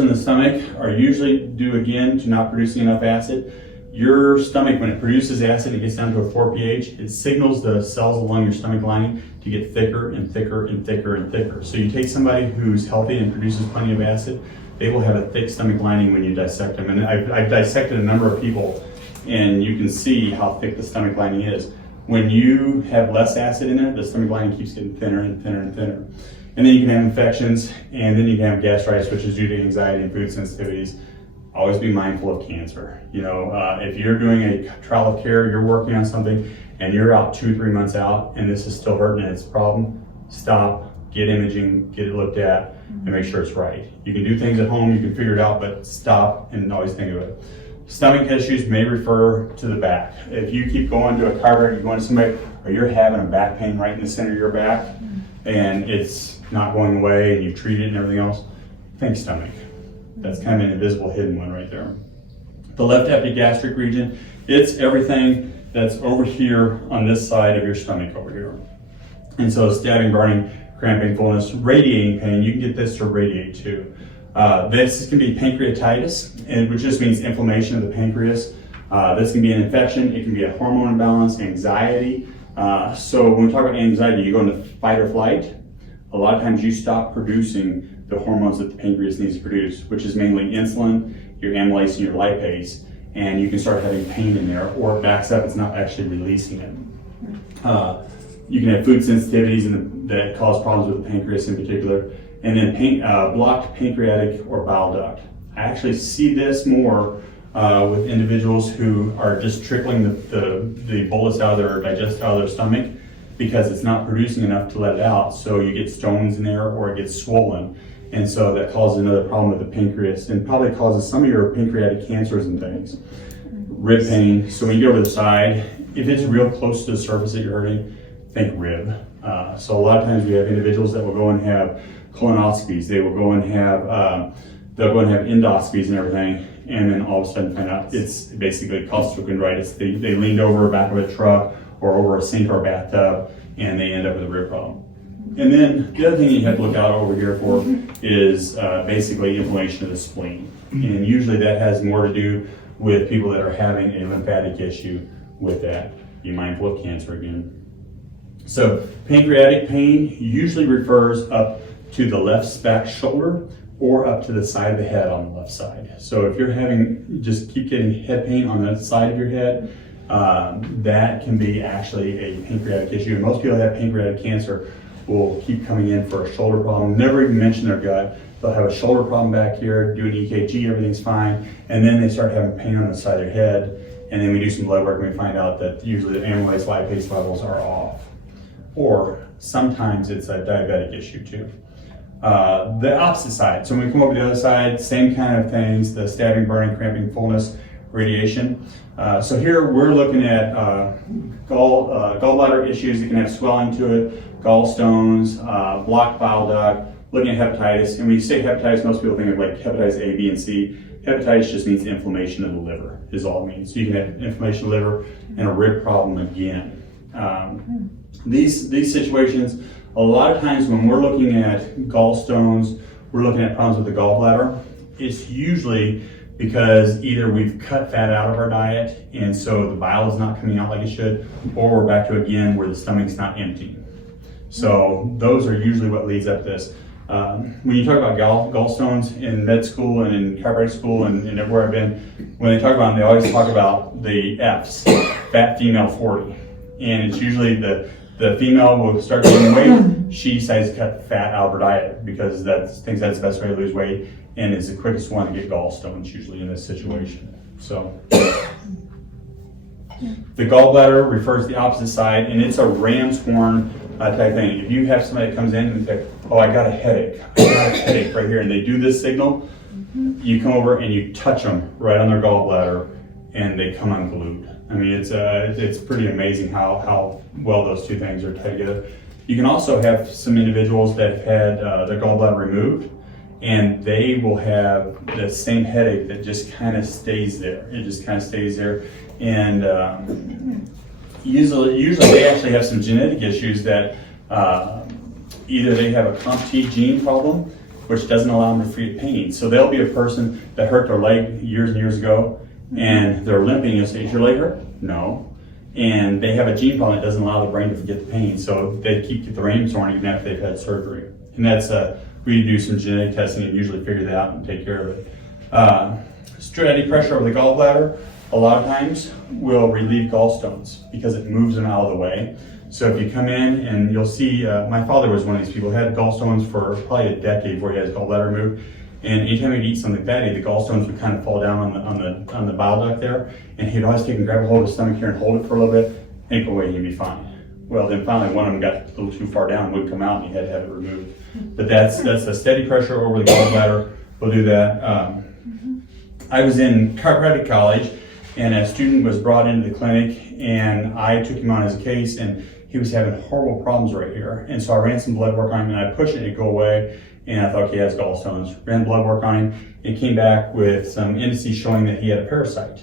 in the stomach are usually due again to not producing enough acid. Your stomach, when it produces acid, it gets down to a 4 pH, it signals the cells along your stomach lining to get thicker and thicker and thicker and thicker. So you take somebody who's healthy and produces plenty of acid, they will have a thick stomach lining when you dissect them. And I've dissected a number of people and you can see how thick the stomach lining is. When you have less acid in there, the stomach lining keeps getting thinner and thinner and thinner. And then you can have infections, and then you can have gastritis, which is due to anxiety and food sensitivities. Always be mindful of cancer. You know, if you're doing a trial of care, you're working on something, and you're out 2-3 months out, and this is still hurting and it's a problem, stop, get imaging, get it looked at, and make sure it's right. You can do things at home, you can figure it out, but stop and always think of it. Stomach issues may refer to the back. If you keep going to a chiropractor, you're going to somebody, or you're having a back pain right in the center of your back, and it's not going away, and you've treated it and everything else, think stomach. That's kind of an invisible hidden one right there. The left epigastric region, it's everything that's over here on this side of your stomach over here. And so stabbing, burning, cramping, fullness, radiating pain. You can get this to radiate too. This can be pancreatitis, which just means inflammation of the pancreas. This can be an infection. It can be a hormone imbalance, anxiety. So when we talk about anxiety, you go into fight or flight. A lot of times you stop producing the hormones that the pancreas needs to produce, which is mainly insulin, your amylase, and your lipase. And you can start having pain in there, or it backs up, it's not actually releasing it. You can have food sensitivities that cause problems with the pancreas in particular. And then blocked pancreatic or bile duct. I actually see this more with individuals who are just trickling the bolus out of their digestive out of their stomach because it's not producing enough to let it out. So you get stones in there or it gets swollen. And so that causes another problem with the pancreas and probably causes some of your pancreatic cancers and things. Rib pain. So when you go over the side, if it's real close to the surface that you're hurting, think rib. So a lot of times we have individuals that will go and have colonoscopies. They will go and have endoscopies and everything, and then all of a sudden find out it's basically costochondritis. They leaned over the back of a truck or over a sink or a bathtub, and they end up with a rib problem. And then the other thing you have to look out over here for is basically inflammation of the spleen. And usually that has more to do with people that are having a lymphatic issue with that. Be mindful of cancer again. So pancreatic pain usually refers up to the left back shoulder or up to the side of the head on the left side. So if you're keep getting head pain on the side of your head, that can be actually a pancreatic issue. And most people that have pancreatic cancer will keep coming in for a shoulder problem, never even mention their gut. They'll have a shoulder problem back here, do an EKG, everything's fine, and then they start having pain on the side of their head, and then we do some blood work and we find out that usually the amylase lipase levels are off. Or sometimes it's a diabetic issue too. The opposite side, so when we come over to the other side, same kind of things, the stabbing, burning, cramping, fullness, radiation. So here we're looking at gallbladder issues that can have swelling to it, gallstones, blocked bile duct, looking at hepatitis. And when you say hepatitis, most people think of like hepatitis A, B, and C. Hepatitis just means inflammation of the liver, is all it means. So you can have inflammation of the liver and a rib problem again. These situations, a lot of times when we're looking at gallstones, we're looking at problems with the gallbladder. It's usually because either we've cut fat out of our diet and so the bile is not coming out like it should, or we're back to again where the stomach's not emptying. So those are usually what leads up to this. When you talk about gallstones in med school and in chiropractic school and everywhere I've been, when they talk about them, they always talk about the F's, fat female 40. And it's usually the female will start gaining weight, she decides to cut fat out of her diet because thinks that's the best way to lose weight and is the quickest one to get gallstones usually in this situation. So the gallbladder refers to the opposite side, and it's a ram's horn type thing. If you have somebody that comes in and say, oh, I got a headache right here, and they do this signal, you come over and you touch them right on their gallbladder and they come unglued. I mean, it's pretty amazing how well those two things are tied together. You can also have some individuals that have had their gallbladder removed, and they will have the same headache that just kind of stays there. It just kind of stays there, and usually they actually have some genetic issues that either they have a COMT gene problem, which doesn't allow them to free pain. So they'll be a person that hurt their leg years and years ago, and they're limping. You'll say, is your leg hurt? No. And they have a gene problem that doesn't allow the brain to forget the pain. So they keep the ram's horn even after they've had surgery. And that's, we do some genetic testing and usually figure that out and take care of it. Steady pressure over the gallbladder, a lot of times will relieve gallstones because it moves them out of the way. So if you come in and you'll see, my father was one of these people who had gallstones for probably a decade before he had his gallbladder removed. And anytime he'd eat something fatty, the gallstones would kind of fall down on the bile duct there, and he'd always take and grab a hold of his stomach here and hold it for a little bit, and he'd go away and he'd be fine. Well, then finally one of them got a little too far down, would come out, and he had to have it removed. But that's a steady pressure over the gallbladder. We'll do that. I was in chiropractic college, and a student was brought into the clinic, and I took him on as a case, and he was having horrible problems right here. And so I ran some blood work on him, and I pushed it, and it'd go away. And I thought he has gallstones. Ran blood work on him. It came back with some indices showing that he had a parasite.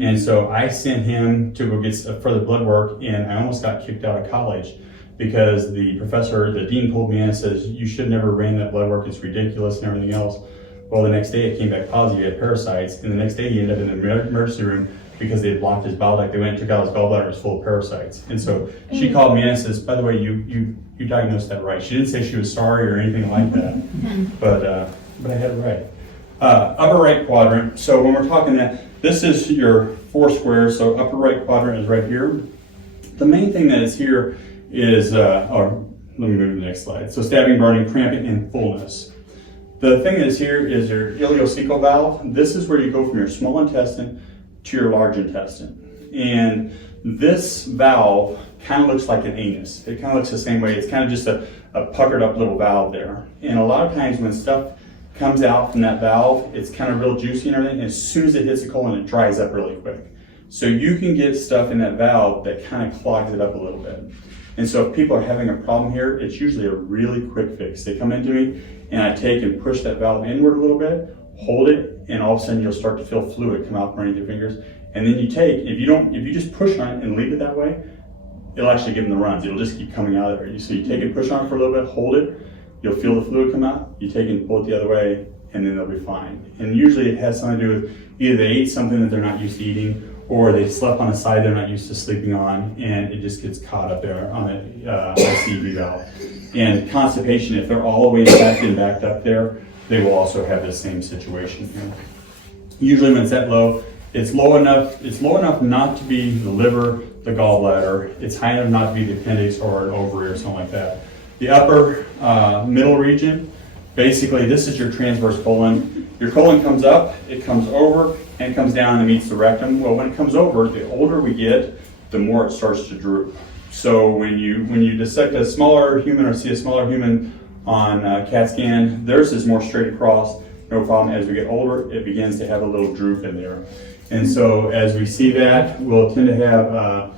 And so I sent him to go get further blood work, and I almost got kicked out of college because the dean pulled me in and says, you should never ran that blood work, it's ridiculous and everything else. Well, the next day it came back positive, he had parasites, and the next day he ended up in the emergency room because they had blocked his bowel duct. They went and took out his gallbladder, it was full of parasites. And so she called me in and says, by the way, you diagnosed that right. She didn't say she was sorry or anything like that, but I had it right. Upper right quadrant, so when we're talking that, this is your 4 squares, so upper right quadrant is right here. The main thing that is here is, let me move to the next slide. So stabbing, burning, cramping, and fullness. The thing that is here is your ileocecal valve. This is where you go from your small intestine to your large intestine. And this valve kind of looks like an anus. It kind of looks the same way. It's kind of just a puckered up little valve there. And a lot of times when stuff comes out from that valve, it's kind of real juicy and everything. And as soon as it hits the colon, it dries up really quick. So you can get stuff in that valve that kind of clogs it up a little bit. And so if people are having a problem here, it's usually a really quick fix. They come into me and I take and push that valve inward a little bit, hold it, and all of a sudden you'll start to feel fluid come out from underneath your fingers. And then you take, if you just push on it and leave it that way, it'll actually give them the runs. It'll just keep coming out of there. So you take and push on it for a little bit, hold it, you'll feel the fluid come out, you take and pull it the other way, and then they'll be fine. And usually it has something to do with either they ate something that they're not used to eating, or they slept on a side they're not used to sleeping on, and it just gets caught up there on the ICV valve. And constipation, if they're all the way back and backed up there, they will also have the same situation here. Usually when it's that low, it's low enough not to be the liver, the gallbladder. It's high enough not to be the appendix or an ovary or something like that. The upper middle region, basically this is your transverse colon. Your colon comes up, it comes over, and it comes down and meets the rectum. Well, when it comes over, the older we get, the more it starts to droop. So when you dissect a smaller human or see a smaller human on CAT scan, theirs is more straight across, no problem. As we get older, it begins to have a little droop in there. And so as we see that, we'll tend to have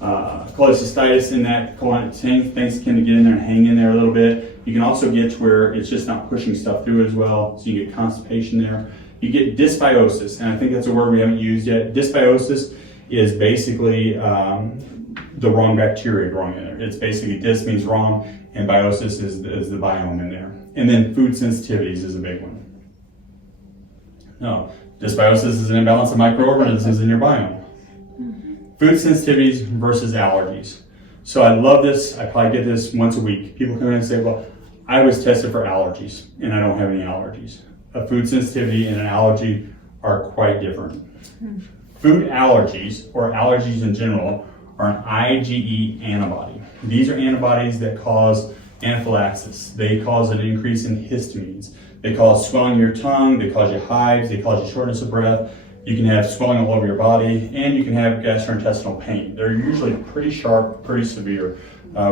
cholecystitis in that colon. Things tend to get in there and hang in there a little bit. You can also get to where it's just not pushing stuff through as well, so you get constipation there. You get dysbiosis, and I think that's a word we haven't used yet. Dysbiosis is basically the wrong bacteria growing in there. It's basically dys means wrong, and biosis is the biome in there. And then food sensitivities is a big one. No, dysbiosis is an imbalance of microorganisms in your biome. Food sensitivities versus allergies. So I love this. I probably get this once a week. People come in and say, well, I was tested for allergies and I don't have any allergies. A food sensitivity and an allergy are quite different. Food allergies, or allergies in general, are an IgE antibody. These are antibodies that cause anaphylaxis. They cause an increase in histamines. They cause swelling of your tongue, they cause you hives, they cause you shortness of breath. You can have swelling all over your body, and you can have gastrointestinal pain. They're usually pretty sharp, pretty severe.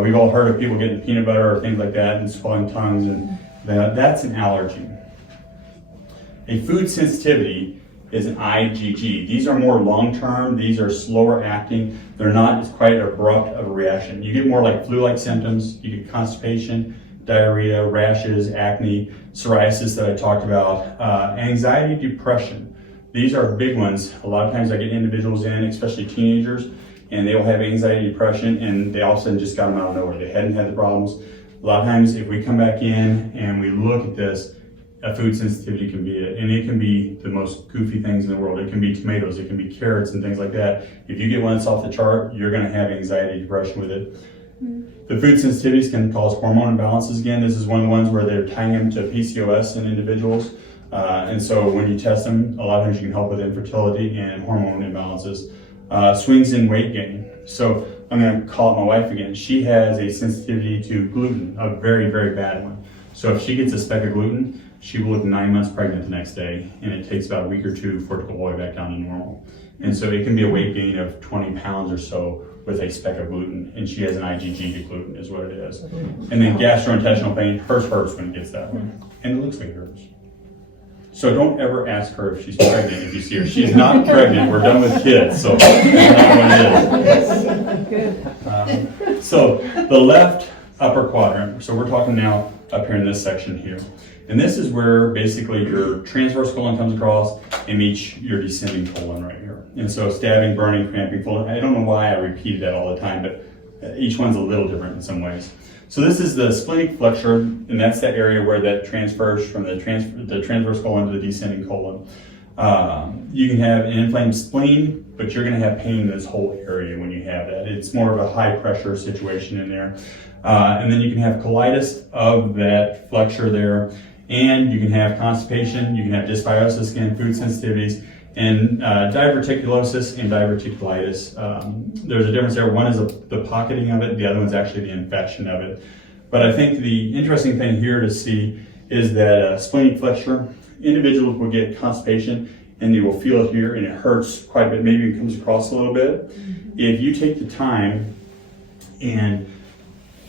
We've all heard of people getting peanut butter or things like that and swelling tongues, and that's an allergy. A food sensitivity is an IgG. These are more long-term, these are slower acting. They're not as quite abrupt of a reaction. You get more like flu-like symptoms, you get constipation, diarrhea, rashes, acne, psoriasis that I talked about, anxiety, depression. These are big ones. A lot of times I get individuals in, especially teenagers, and they will have anxiety, depression, and they all of a sudden just got them out of nowhere. They hadn't had the problems. A lot of times if we come back in and we look at this, a food sensitivity can be it. And it can be the most goofy things in the world. It can be tomatoes, it can be carrots and things like that. If you get one that's off the chart, you're gonna have anxiety, depression with it. The food sensitivities can cause hormone imbalances. Again, this is one of the ones where they're tying them to PCOS in individuals. And so when you test them, a lot of times you can help with infertility and hormone imbalances. Swings in weight gain. So I'm gonna call it my wife again. She has a sensitivity to gluten, a very, very bad one. So if she gets a speck of gluten, she will look 9 months pregnant the next day, and it takes about a week or two for it to go all the way back down to normal. And so it can be a weight gain of 20 pounds or so with a speck of gluten, and she has an IgG to gluten is what it is. And then gastrointestinal pain, hers hurts when it gets that way, and it looks like hers. So don't ever ask her if she's pregnant if you see her. She's not pregnant, we're done with kids, so that's not what it is. So the left upper quadrant, so we're talking now up here in this section here. And this is where basically your transverse colon comes across and meets your descending colon right here. And so stabbing, burning, cramping, full. I don't know why I repeated that all the time, but Each one's a little different in some ways. So this is the splenic flexure, and that's that area where that transfers from the transverse colon to the descending colon. You can have an inflamed spleen, but you're going to have pain in this whole area when you have that. It's more of a high pressure situation in there. And then you can have colitis of that flexure there, and you can have constipation, you can have dysbiosis, again, food sensitivities, and diverticulosis and diverticulitis. There's a difference there. One is the pocketing of it, the other one's actually the infection of it. But I think the interesting thing here to see is that splenic flexure, individuals will get constipation and you will feel it here and it hurts quite a bit, maybe it comes across a little bit. If you take the time and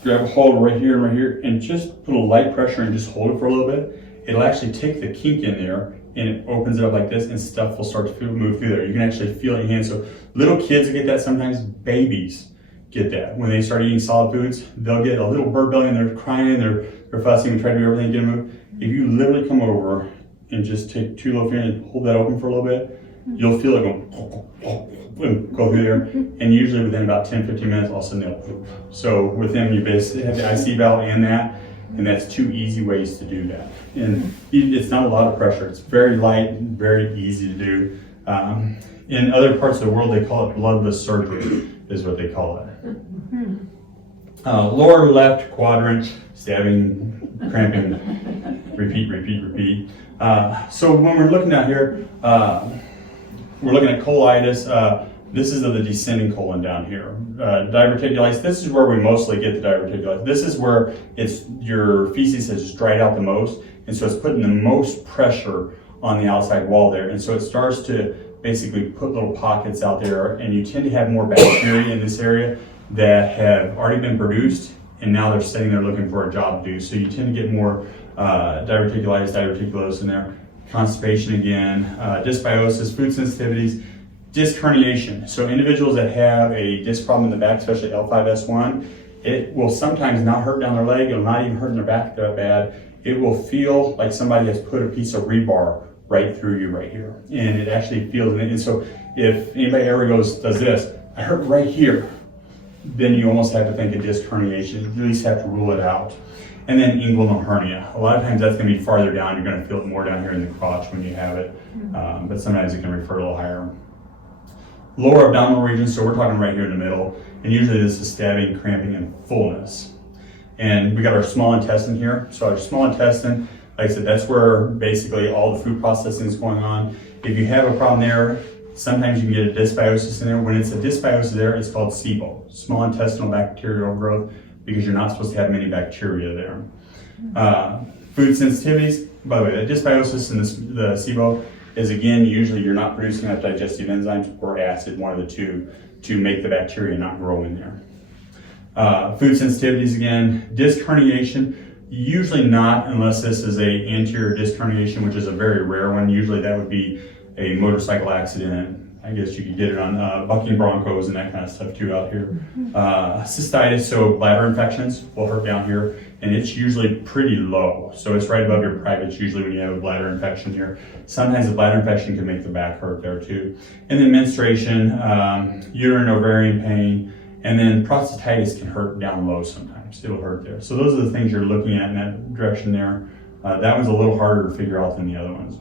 grab a hold right here and just put a light pressure and just hold it for a little bit, it'll actually take the kink in there and it opens it up like this and stuff will start to move through there. You can actually feel it in your hands. So little kids get that, sometimes babies get that. When they start eating solid foods, they'll get a little bird belly and they're crying, they're fussing, we try to do everything to get them moved. If you literally come over and just take two little fingers and hold that open for a little bit, you'll feel it go through there. And usually within about 10-15 minutes, all of a sudden they'll poop. So with them, you basically have the IC valve and that's two easy ways to do that. And it's not a lot of pressure. It's very light and very easy to do. In other parts of the world, they call it bloodless surgery, is what they call it. Lower left quadrant, stabbing, cramping, repeat. So when we're looking at here, we're looking at colitis. This is of the descending colon down here. Diverticulitis, this is where we mostly get the diverticulitis. This is where your feces has just dried out the most, and so it's putting the most pressure on the outside wall there. And so it starts to basically put little pockets out there, and you tend to have more bacteria in this area that have already been produced, and now they're sitting there looking for a job to do. So you tend to get more diverticulitis, diverticulosis in there, constipation again, dysbiosis, food sensitivities, disc herniation. So individuals that have a disc problem in the back, especially L5-S1, it will sometimes not hurt down their leg, it'll not even hurt in their back that bad. It will feel like somebody has put a piece of rebar right through you right here. And it actually feels it. And so if anybody ever does this, I hurt right here, then you almost have to think of disc herniation. You at least have to rule it out. And then inguinal hernia. A lot of times that's going to be farther down. You're going to feel it more down here in the crotch when you have it. But sometimes it can refer a little higher. Lower abdominal region, so we're talking right here in the middle. And usually this is stabbing, cramping, and fullness. And we got our small intestine here. So our small intestine, like I said, that's where basically all the food processing is going on. If you have a problem there, sometimes you can get a dysbiosis in there. When it's a dysbiosis there, it's called SIBO, small intestinal bacterial overgrowth, because you're not supposed to have many bacteria there. Food sensitivities, by the way, the dysbiosis and the SIBO is, again, usually you're not producing enough digestive enzymes or acid, one of the two, to make the bacteria not grow in there. Food sensitivities again, disc herniation, usually not unless this is a anterior disc herniation, which is a very rare one. Usually that would be a motorcycle accident. I guess you could get it on bucking broncos and that kind of stuff too out here. Cystitis, so bladder infections will hurt down here, and it's usually pretty low. So it's right above your privates usually when you have a bladder infection here. Sometimes a bladder infection can make the back hurt there too. And then menstruation, uterine ovarian pain, and then prostatitis can hurt down low sometimes. It'll hurt there. So those are the things you're looking at in that direction there. That one's a little harder to figure out than the other ones.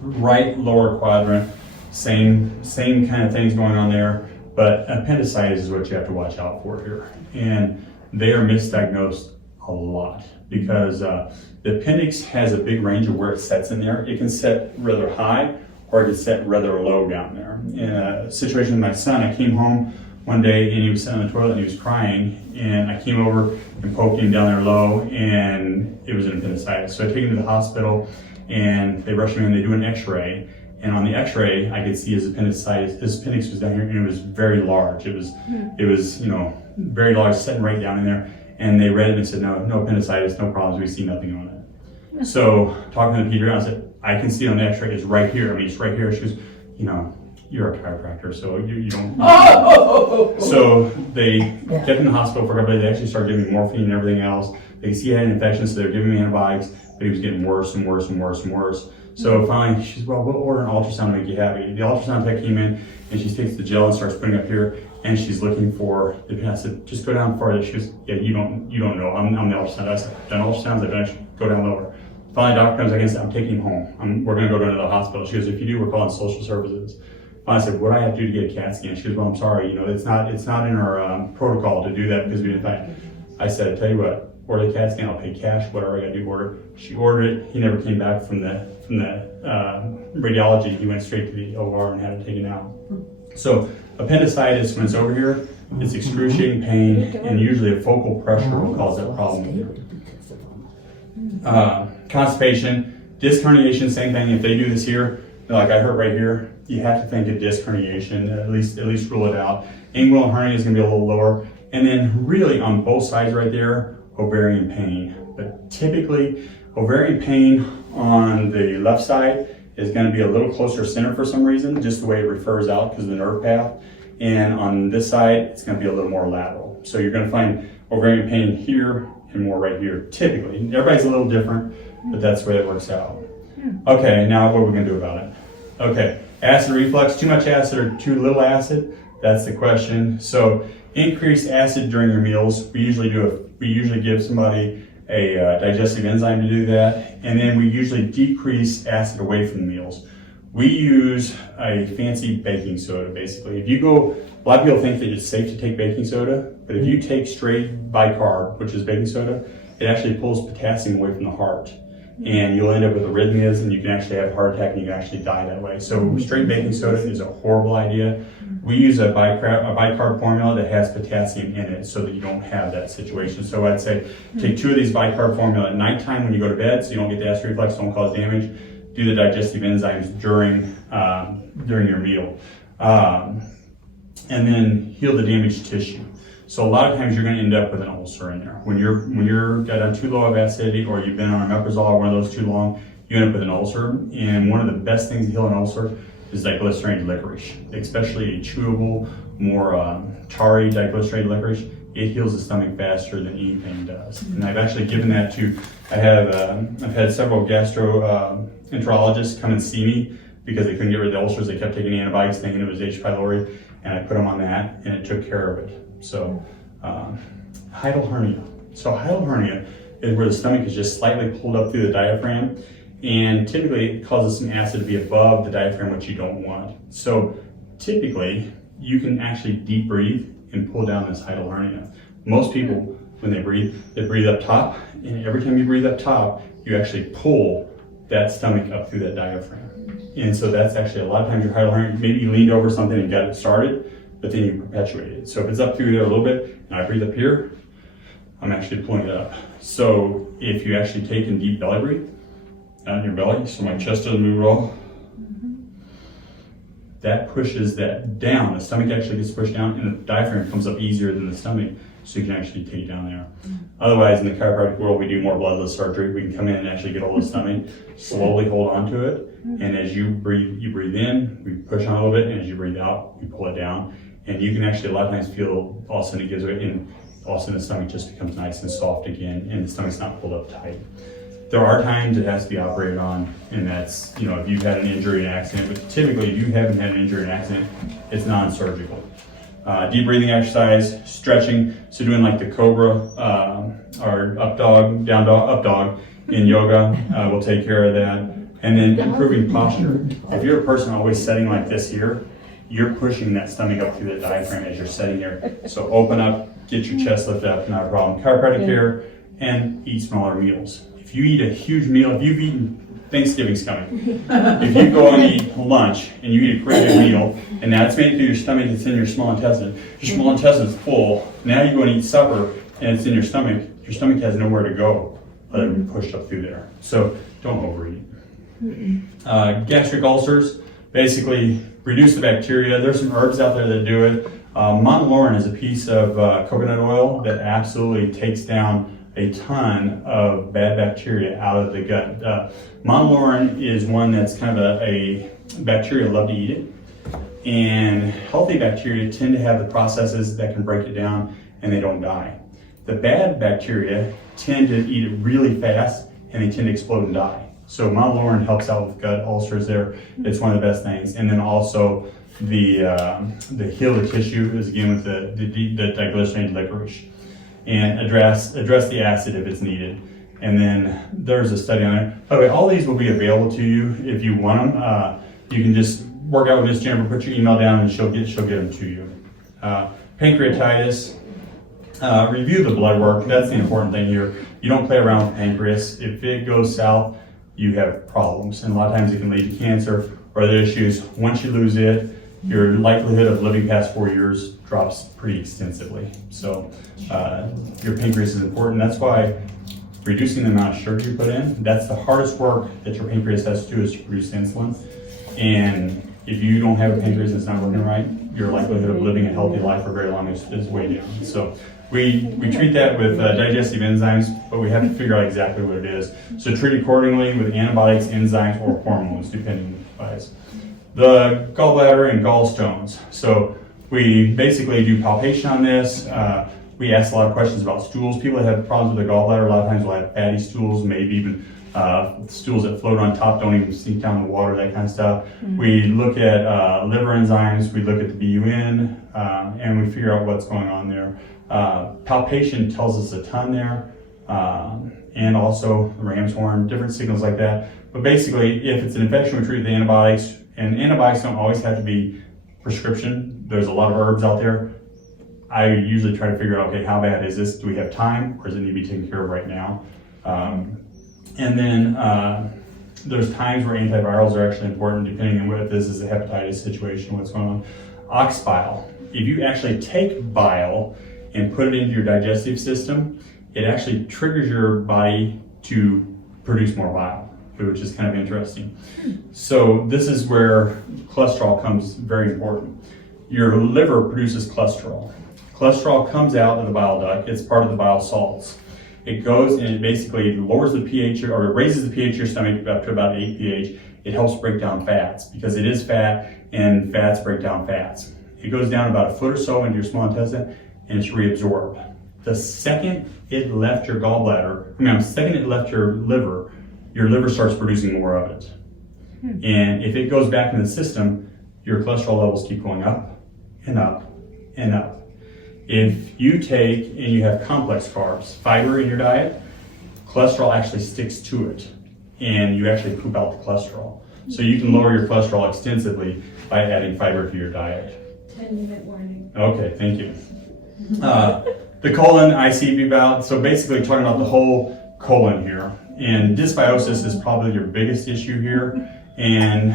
Right lower quadrant, same kind of things going on there, but appendicitis is what you have to watch out for here. And they are misdiagnosed a lot because the appendix has a big range of where it sets in there. It can set rather high or it can set rather low down there. In a situation with my son, I came home one day and he was sitting on the toilet and he was crying, and I came over and poked him down there low, and it was an appendicitis. So I take him to the hospital and they rush him in, they do an x-ray, and on the x-ray I could see his appendix was down here, and it was very large. It was very large, sitting right down in there, and they read it and said, no appendicitis, no problems, we see nothing on it. So talking to the pediatrician, I said, I can see on the x-ray, it's right here. I mean, it's right here. She goes, you're a chiropractor, so you don't. So they kept him in the hospital for a couple days. They actually started giving me morphine and everything else. They see he had an infection, so they were giving me antibiotics, but he was getting worse and worse and worse and worse. So finally, she said, well, we'll order an ultrasound to make you happy. The ultrasound tech came in, and she takes the gel and starts putting it up here, and she's looking for the pin. I said, just go down farther. She goes, yeah, you don't know. I'm the ultrasound. I said, I've done ultrasounds. I've done, go down lower. Finally, doctor comes against it. I'm taking him home. We're gonna go to another hospital. She goes, if you do, we're calling social services. I said, what do I have to do to get a CAT scan? She goes, well, I'm sorry, it's not in our protocol to do that because we didn't find it. I said, I tell you what, order the CAT scan, I'll pay cash, whatever I gotta do, order. She ordered it. He never came back from the radiology. He went straight to the OR and had it taken out. So appendicitis, when it's over here, it's excruciating pain, and usually a focal pressure will cause that problem. Constipation, disc herniation, same thing. If they do this here, like I hurt right here, you have to think of disc herniation, at least rule it out. Inguinal hernia is gonna be a little lower. And then really on both sides right there, ovarian pain. But typically, ovarian pain on the left side is gonna be a little closer center for some reason, just the way it refers out because of the nerve path. And on this side, it's gonna be a little more lateral. So you're gonna find ovarian pain here and more right here, typically. Everybody's a little different, but that's the way it works out. Okay, now what are we gonna do about it? Okay, acid reflux, too much acid or too little acid? That's the question. So increase acid during your meals. We usually give somebody a digestive enzyme to do that, and then we usually decrease acid away from the meals. We use a fancy baking soda, basically. If you go, a lot of people think that it's safe to take baking soda, but if you take straight bicarb, which is baking soda, it actually pulls potassium away from the heart. And you'll end up with arrhythmias, and you can actually have a heart attack, and you can actually die that way. So straight baking soda is a horrible idea. We use a bicarb formula that has potassium in it so that you don't have that situation. So I'd say take 2 of these bicarb formula at nighttime when you go to bed so you don't get the acid reflux, don't cause damage. Do the digestive enzymes during your meal. And then heal the damaged tissue. So a lot of times you're going to end up with an ulcer in there. When you're got on too low of acidity, or you've been on omeprazole or one of those too long, you end up with an ulcer. And one of the best things to heal an ulcer is diglycerinated licorice, especially a chewable, more tarry diglycerinated licorice. It heals the stomach faster than anything does. And I've actually given that to, I've had several gastroenterologists come and see me because they couldn't get rid of the ulcers. They kept taking antibiotics thinking it was H. pylori, and I put them on that, and it took care of it. So, hiatal hernia. So hiatal hernia is where the stomach is just slightly pulled up through the diaphragm, and typically it causes some acid to be above the diaphragm, which you don't want. So typically, you can actually deep breathe and pull down this hiatal hernia. Most people, when they breathe up top, and every time you breathe up top, you actually pull that stomach up through that diaphragm. And so that's actually a lot of times your hiatal hernia, maybe you leaned over something and got it started, but then you perpetuate it. So if it's up through there a little bit, and I breathe up here, I'm actually pulling it up. So if you actually take and deep belly breathe, out in your belly, so my chest doesn't move at all, that pushes that down. The stomach actually gets pushed down, and the diaphragm comes up easier than the stomach, so you can actually take it down there. Otherwise, in the chiropractic world, we do more bloodless surgery. We can come in and actually get hold of the stomach, slowly hold on to it, and as you breathe in, we push on a little bit, and as you breathe out, we pull it down. And you can actually a lot of times feel all of a sudden it gives way, and all of a sudden the stomach just becomes nice and soft again, and the stomach's not pulled up tight. There are times it has to be operated on, and that's, if you've had an injury, an accident, but typically if you haven't had an injury, an accident, it's non-surgical. Deep breathing exercise, stretching, so doing like the cobra or up dog, down dog, up dog in yoga will take care of that. And then improving posture. If you're a person always sitting like this here, you're pushing that stomach up through the diaphragm as you're sitting here. So open up, get your chest lifted up, not a problem. Chiropractic care, and eat smaller meals. If you eat a huge meal, if you've eaten, Thanksgiving's coming. If you go and eat lunch and you eat a pretty big meal, and now it's made through your stomach, it's in your small intestine. Your small intestine's full. Now you go and eat supper, and it's in your stomach. Your stomach has nowhere to go other than pushed up through there. So don't overeat. Gastric ulcers, basically reduce the bacteria. There's some herbs out there that do it. Montelaurin is a piece of coconut oil that absolutely takes down a ton of bad bacteria out of the gut. Montelaurin is one that's kind of a bacteria love to eat it. And healthy bacteria tend to have the processes that can break it down and they don't die. The bad bacteria tend to eat it really fast and they tend to explode and die. So montelaurin helps out with gut ulcers there. It's one of the best things. And then also the heal the tissue is again with the digestion and licorice, and address the acid if it's needed. And then there's a study on it. By the way, all these will be available to you if you want them. You can just work out with Miss Jennifer, put your email down, and she'll get them to you. Pancreatitis, review the blood work. That's the important thing here. You don't play around with pancreas. If it goes south, you have problems, and a lot of times it can lead to cancer or other issues. Once you lose it, your likelihood of living past 4 years drops pretty extensively. So your pancreas is important. That's why reducing the amount of sugar you put in, that's the hardest work that your pancreas has to do, is to produce insulin. And if you don't have a pancreas that's not working right, your likelihood of living a healthy life for very long is way down. So we treat that with digestive enzymes, but we have to figure out exactly what it is. So treat accordingly with antibiotics, enzymes, or hormones, depending on size. The gallbladder and gallstones. So we basically do palpation on this. We ask a lot of questions about stools. People that have problems with the gallbladder, a lot of times will have fatty stools, maybe even stools that float on top, don't even sink down in the water, that kind of stuff. We look at liver enzymes, we look at the BUN, and we figure out what's going on there. Palpation tells us a ton there, and also the ram's horn, different signals like that. But basically, if it's an infection, we treat with antibiotics, and antibiotics don't always have to be prescription. There's a lot of herbs out there. I usually try to figure out, okay, how bad is this? Do we have time, or does it need to be taken care of right now? And then there's times where antivirals are actually important, depending on what this is, a hepatitis situation, what's going on. Ox bile. If you actually take bile and put it into your digestive system, it actually triggers your body to produce more bile, which is kind of interesting. So this is where cholesterol comes very important. Your liver produces cholesterol. Cholesterol comes out of the bile duct. It's part of the bile salts. It goes and it basically lowers the pH, or it raises the pH of your stomach up to about 8 pH. It helps break down fats because it is fat, and fats break down fats. It goes down about a foot or so into your small intestine, and it's reabsorbed. The second it left your gallbladder, the second it left your liver starts producing more of it. And if it goes back in the system, your cholesterol levels keep going up and up and up. If you take and you have complex carbs, fiber in your diet, cholesterol actually sticks to it, and you actually poop out the cholesterol. So you can lower your cholesterol extensively by adding fiber to your diet. 10-minute warning. Okay, thank you. The colon I see about, so basically talking about the whole colon here, and dysbiosis is probably your biggest issue here. And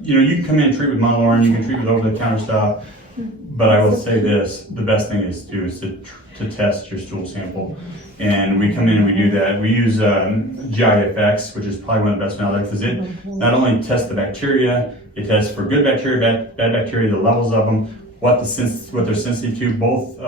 you can come in and treat with monolaurin, you can treat with over-the-counter stuff. But I will say this, the best thing is to test your stool sample. And we come in and we do that. We use GIFX, which is probably one of the best now, because it not only tests the bacteria, it tests for good bacteria, bad bacteria, the levels of them, what they're sensitive to, both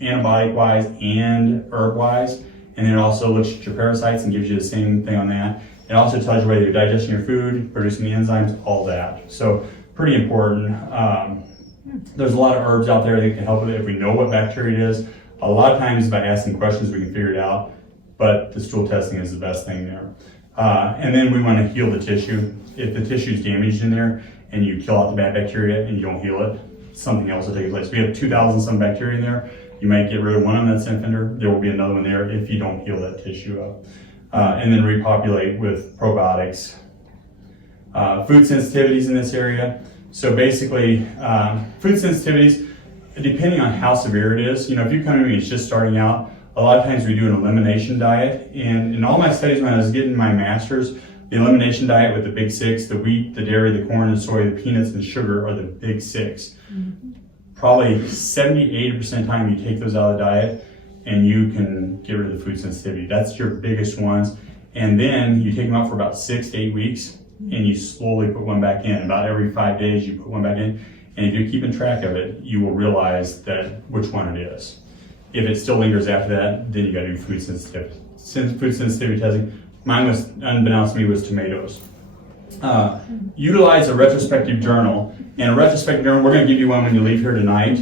antibiotic-wise and herb-wise. And then it also looks at your parasites and gives you the same thing on that. It also tells you whether you're digesting your food, producing the enzymes, all that. So pretty important. There's a lot of herbs out there that can help with it if we know what bacteria it is. A lot of times by asking questions we can figure it out, but the stool testing is the best thing there. And then we want to heal the tissue. If the tissue is damaged in there and you kill out the bad bacteria and you don't heal it, something else will take place. We have 2,000 some bacteria in there. You might get rid of one of them that's offender. There will be another one there if you don't heal that tissue up. And then repopulate with probiotics. Food sensitivities in this area. So basically, food sensitivities, depending on how severe it is, if you come to me and it's just starting out, a lot of times we do an elimination diet. And in all my studies when I was getting my master's, the elimination diet with the big six, the wheat, the dairy, the corn, the soy, the peanuts, and sugar are the big six. Probably 70-80% of the time you take those out of the diet and you can get rid of the food sensitivity. That's your biggest ones. And then you take them out for about 6 to 8 weeks and you slowly put one back in. About every 5 days you put one back in. And if you're keeping track of it, you will realize that which one it is. If it still lingers after that, then you gotta do food sensitivity testing. Mine was, unbeknownst to me, was tomatoes. Utilize a retrospective journal. And a retrospective journal, we're gonna give you one when you leave here tonight.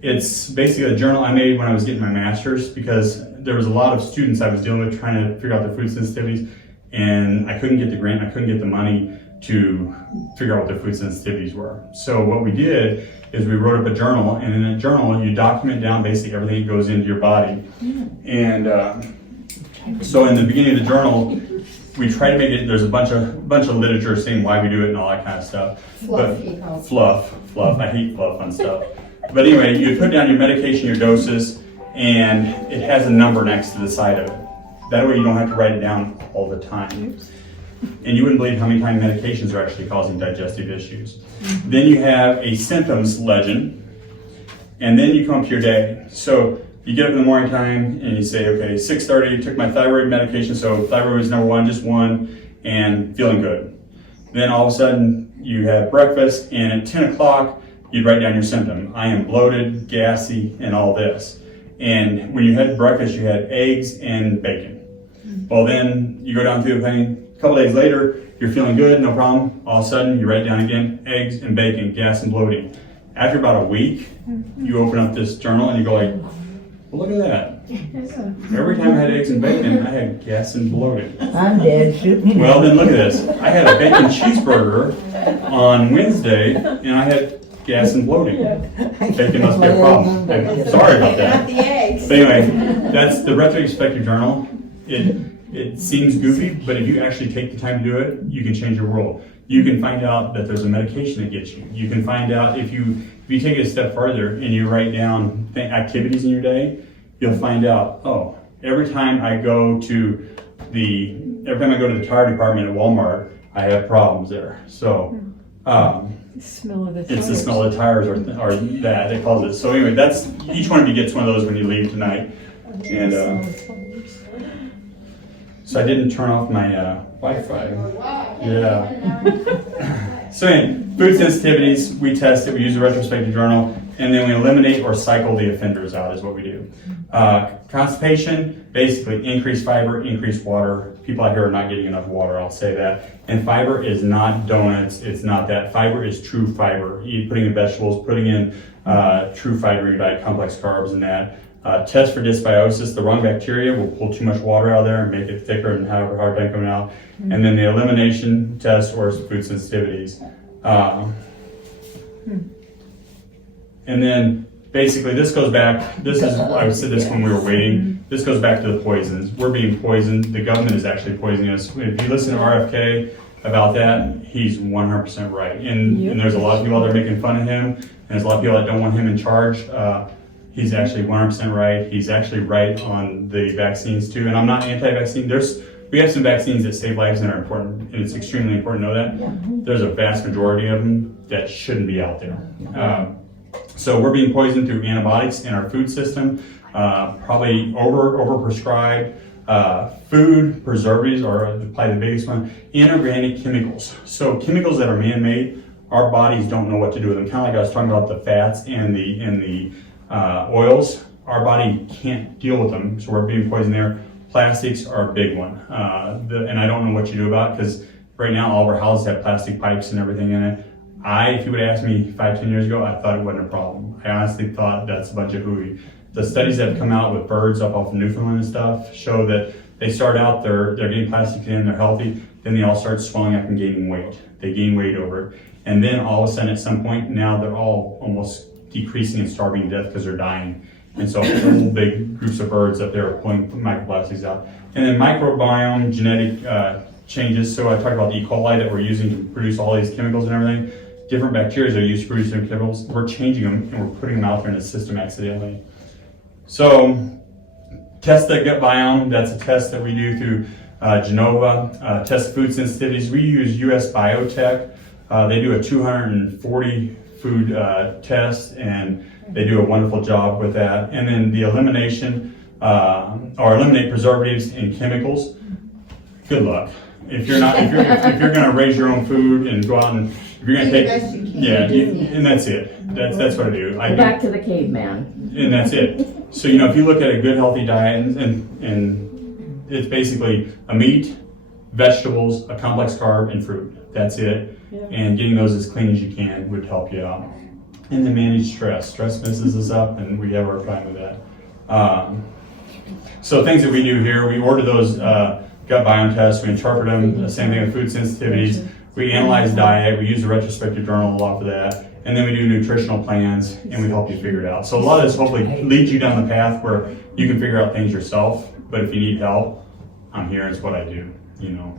It's basically a journal I made when I was getting my master's because there was a lot of students I was dealing with trying to figure out their food sensitivities, and I couldn't get the grant, I couldn't get the money to figure out what their food sensitivities were. So what we did is we wrote up a journal, and in a journal you document down basically everything that goes into your body. And so in the beginning of the journal, we try to make it, there's a bunch of literature saying why we do it and all that kind of stuff. Fluff, he calls it. Fluff, I hate fluff on stuff. But anyway, you put down your medication, your doses, and it has a number next to the side of it. That way you don't have to write it down all the time. And you wouldn't believe how many times medications are actually causing digestive issues. Then you have a symptoms legend, and then you come up to your day. So you get up in the morning time and you say, okay, 6:30, took my thyroid medication, so thyroid was number one, just one, and feeling good. Then all of a sudden you have breakfast, and at 10 o'clock, you'd write down your symptom. I am bloated, gassy, and all this. And when you had breakfast, you had eggs and bacon. Well, then you go down through the thing. A couple days later, you're feeling good, no problem. All of a sudden, you write down again, eggs and bacon, gas and bloating. After about a week, you open up this journal and you go like, well, look at that. Every time I had eggs and bacon, I had gas and bloating. I'm dead, shoot me. Well, then look at this. I had a bacon cheeseburger on Wednesday, and I had gas and bloating. Bacon must be a problem. I'm sorry about Not that. the eggs. But anyway, that's the retrospective journal. It seems goofy, but if you actually take the time to do it, you can change your world. You can find out that there's a medication that gets you. You can find out if you take it a step further and you write down activities in your day, you'll find out, oh, every time I go to the tire department at Walmart, I have problems there. So Smell of the it's the smell of the tires or that they call it. So anyway, that's each one of you gets one of those when you leave tonight. And so I didn't turn off my Wi-Fi. Yeah. So anyway, food sensitivities, we test it, we use a retrospective journal, and then we eliminate or cycle the offenders out is what we do. Constipation, basically increased fiber, increased water. People out here are not getting enough water, I'll say that. And fiber is not donuts, it's not that. Fiber is true fiber. You putting in vegetables, putting in true fiber in your diet, complex carbs and that. Test for dysbiosis, the wrong bacteria will pull too much water out of there and make it thicker and have a hard time coming out. And then the elimination test or food sensitivities. And then basically this goes back, I said this when we were waiting, this goes back to the poisons. We're being poisoned, the government is actually poisoning us. If you listen to RFK about that, he's 100% right. And there's a lot of people out there making fun of him, and there's a lot of people that don't want him in charge. He's actually 100% right. He's actually right on the vaccines too. And I'm not anti-vaccine. We have some vaccines that save lives and are important, and it's extremely important to know that. There's a vast majority of them that shouldn't be out there. So we're being poisoned through antibiotics in our food system, probably overprescribed. Food preservatives are probably the biggest one. Inorganic chemicals. So chemicals that are man-made, our bodies don't know what to do with them. Kind of like I was talking about the fats and the oils. Our body can't deal with them, so we're being poisoned there. Plastics are a big one, and I don't know what you do about it because right now all of our houses have plastic pipes and everything in it. If you would have asked me 5-10 years ago, I thought it wasn't a problem. I honestly thought that's a bunch of hooey. The studies that have come out with birds up off of Newfoundland and stuff show that they start out, they're getting plastic in, they're healthy, then they all start swelling up and gaining weight. They gain weight over it. And then all of a sudden at some point, now they're all almost decreasing and starving to death because they're dying. And so whole big groups of birds up there are pulling microplastics out. And then microbiome, genetic changes. So I talked about the E. coli that we're using to produce all these chemicals and everything. Different bacteria are used to produce different chemicals. We're changing them and we're putting them out there in the system accidentally. So test the gut biome. That's a test that we do through Genova. Test food sensitivities. We use US Biotech. They do a 240 food test, and they do a wonderful job with that. And then the elimination or eliminate preservatives and chemicals. Good luck. If you're going to raise your own food and go out and if you're going to take and that's it. That's what I do. Back to the caveman. And that's it. So if you look at a good healthy diet and it's basically a meat, vegetables, a complex carb, and fruit. That's it. Yeah. And getting those as clean as you can would help you out. And then manage stress. Stress messes us up, and we have our time with that. So things that we do here, we order those gut biome tests, we interpret them. The same thing with food sensitivities. We analyze diet, we use the retrospective journal a lot for that, and then we do nutritional plans and we help you figure it out. So a lot of this hopefully leads you down the path where you can figure out things yourself, but if you need help, I'm here, it's what I do, you know.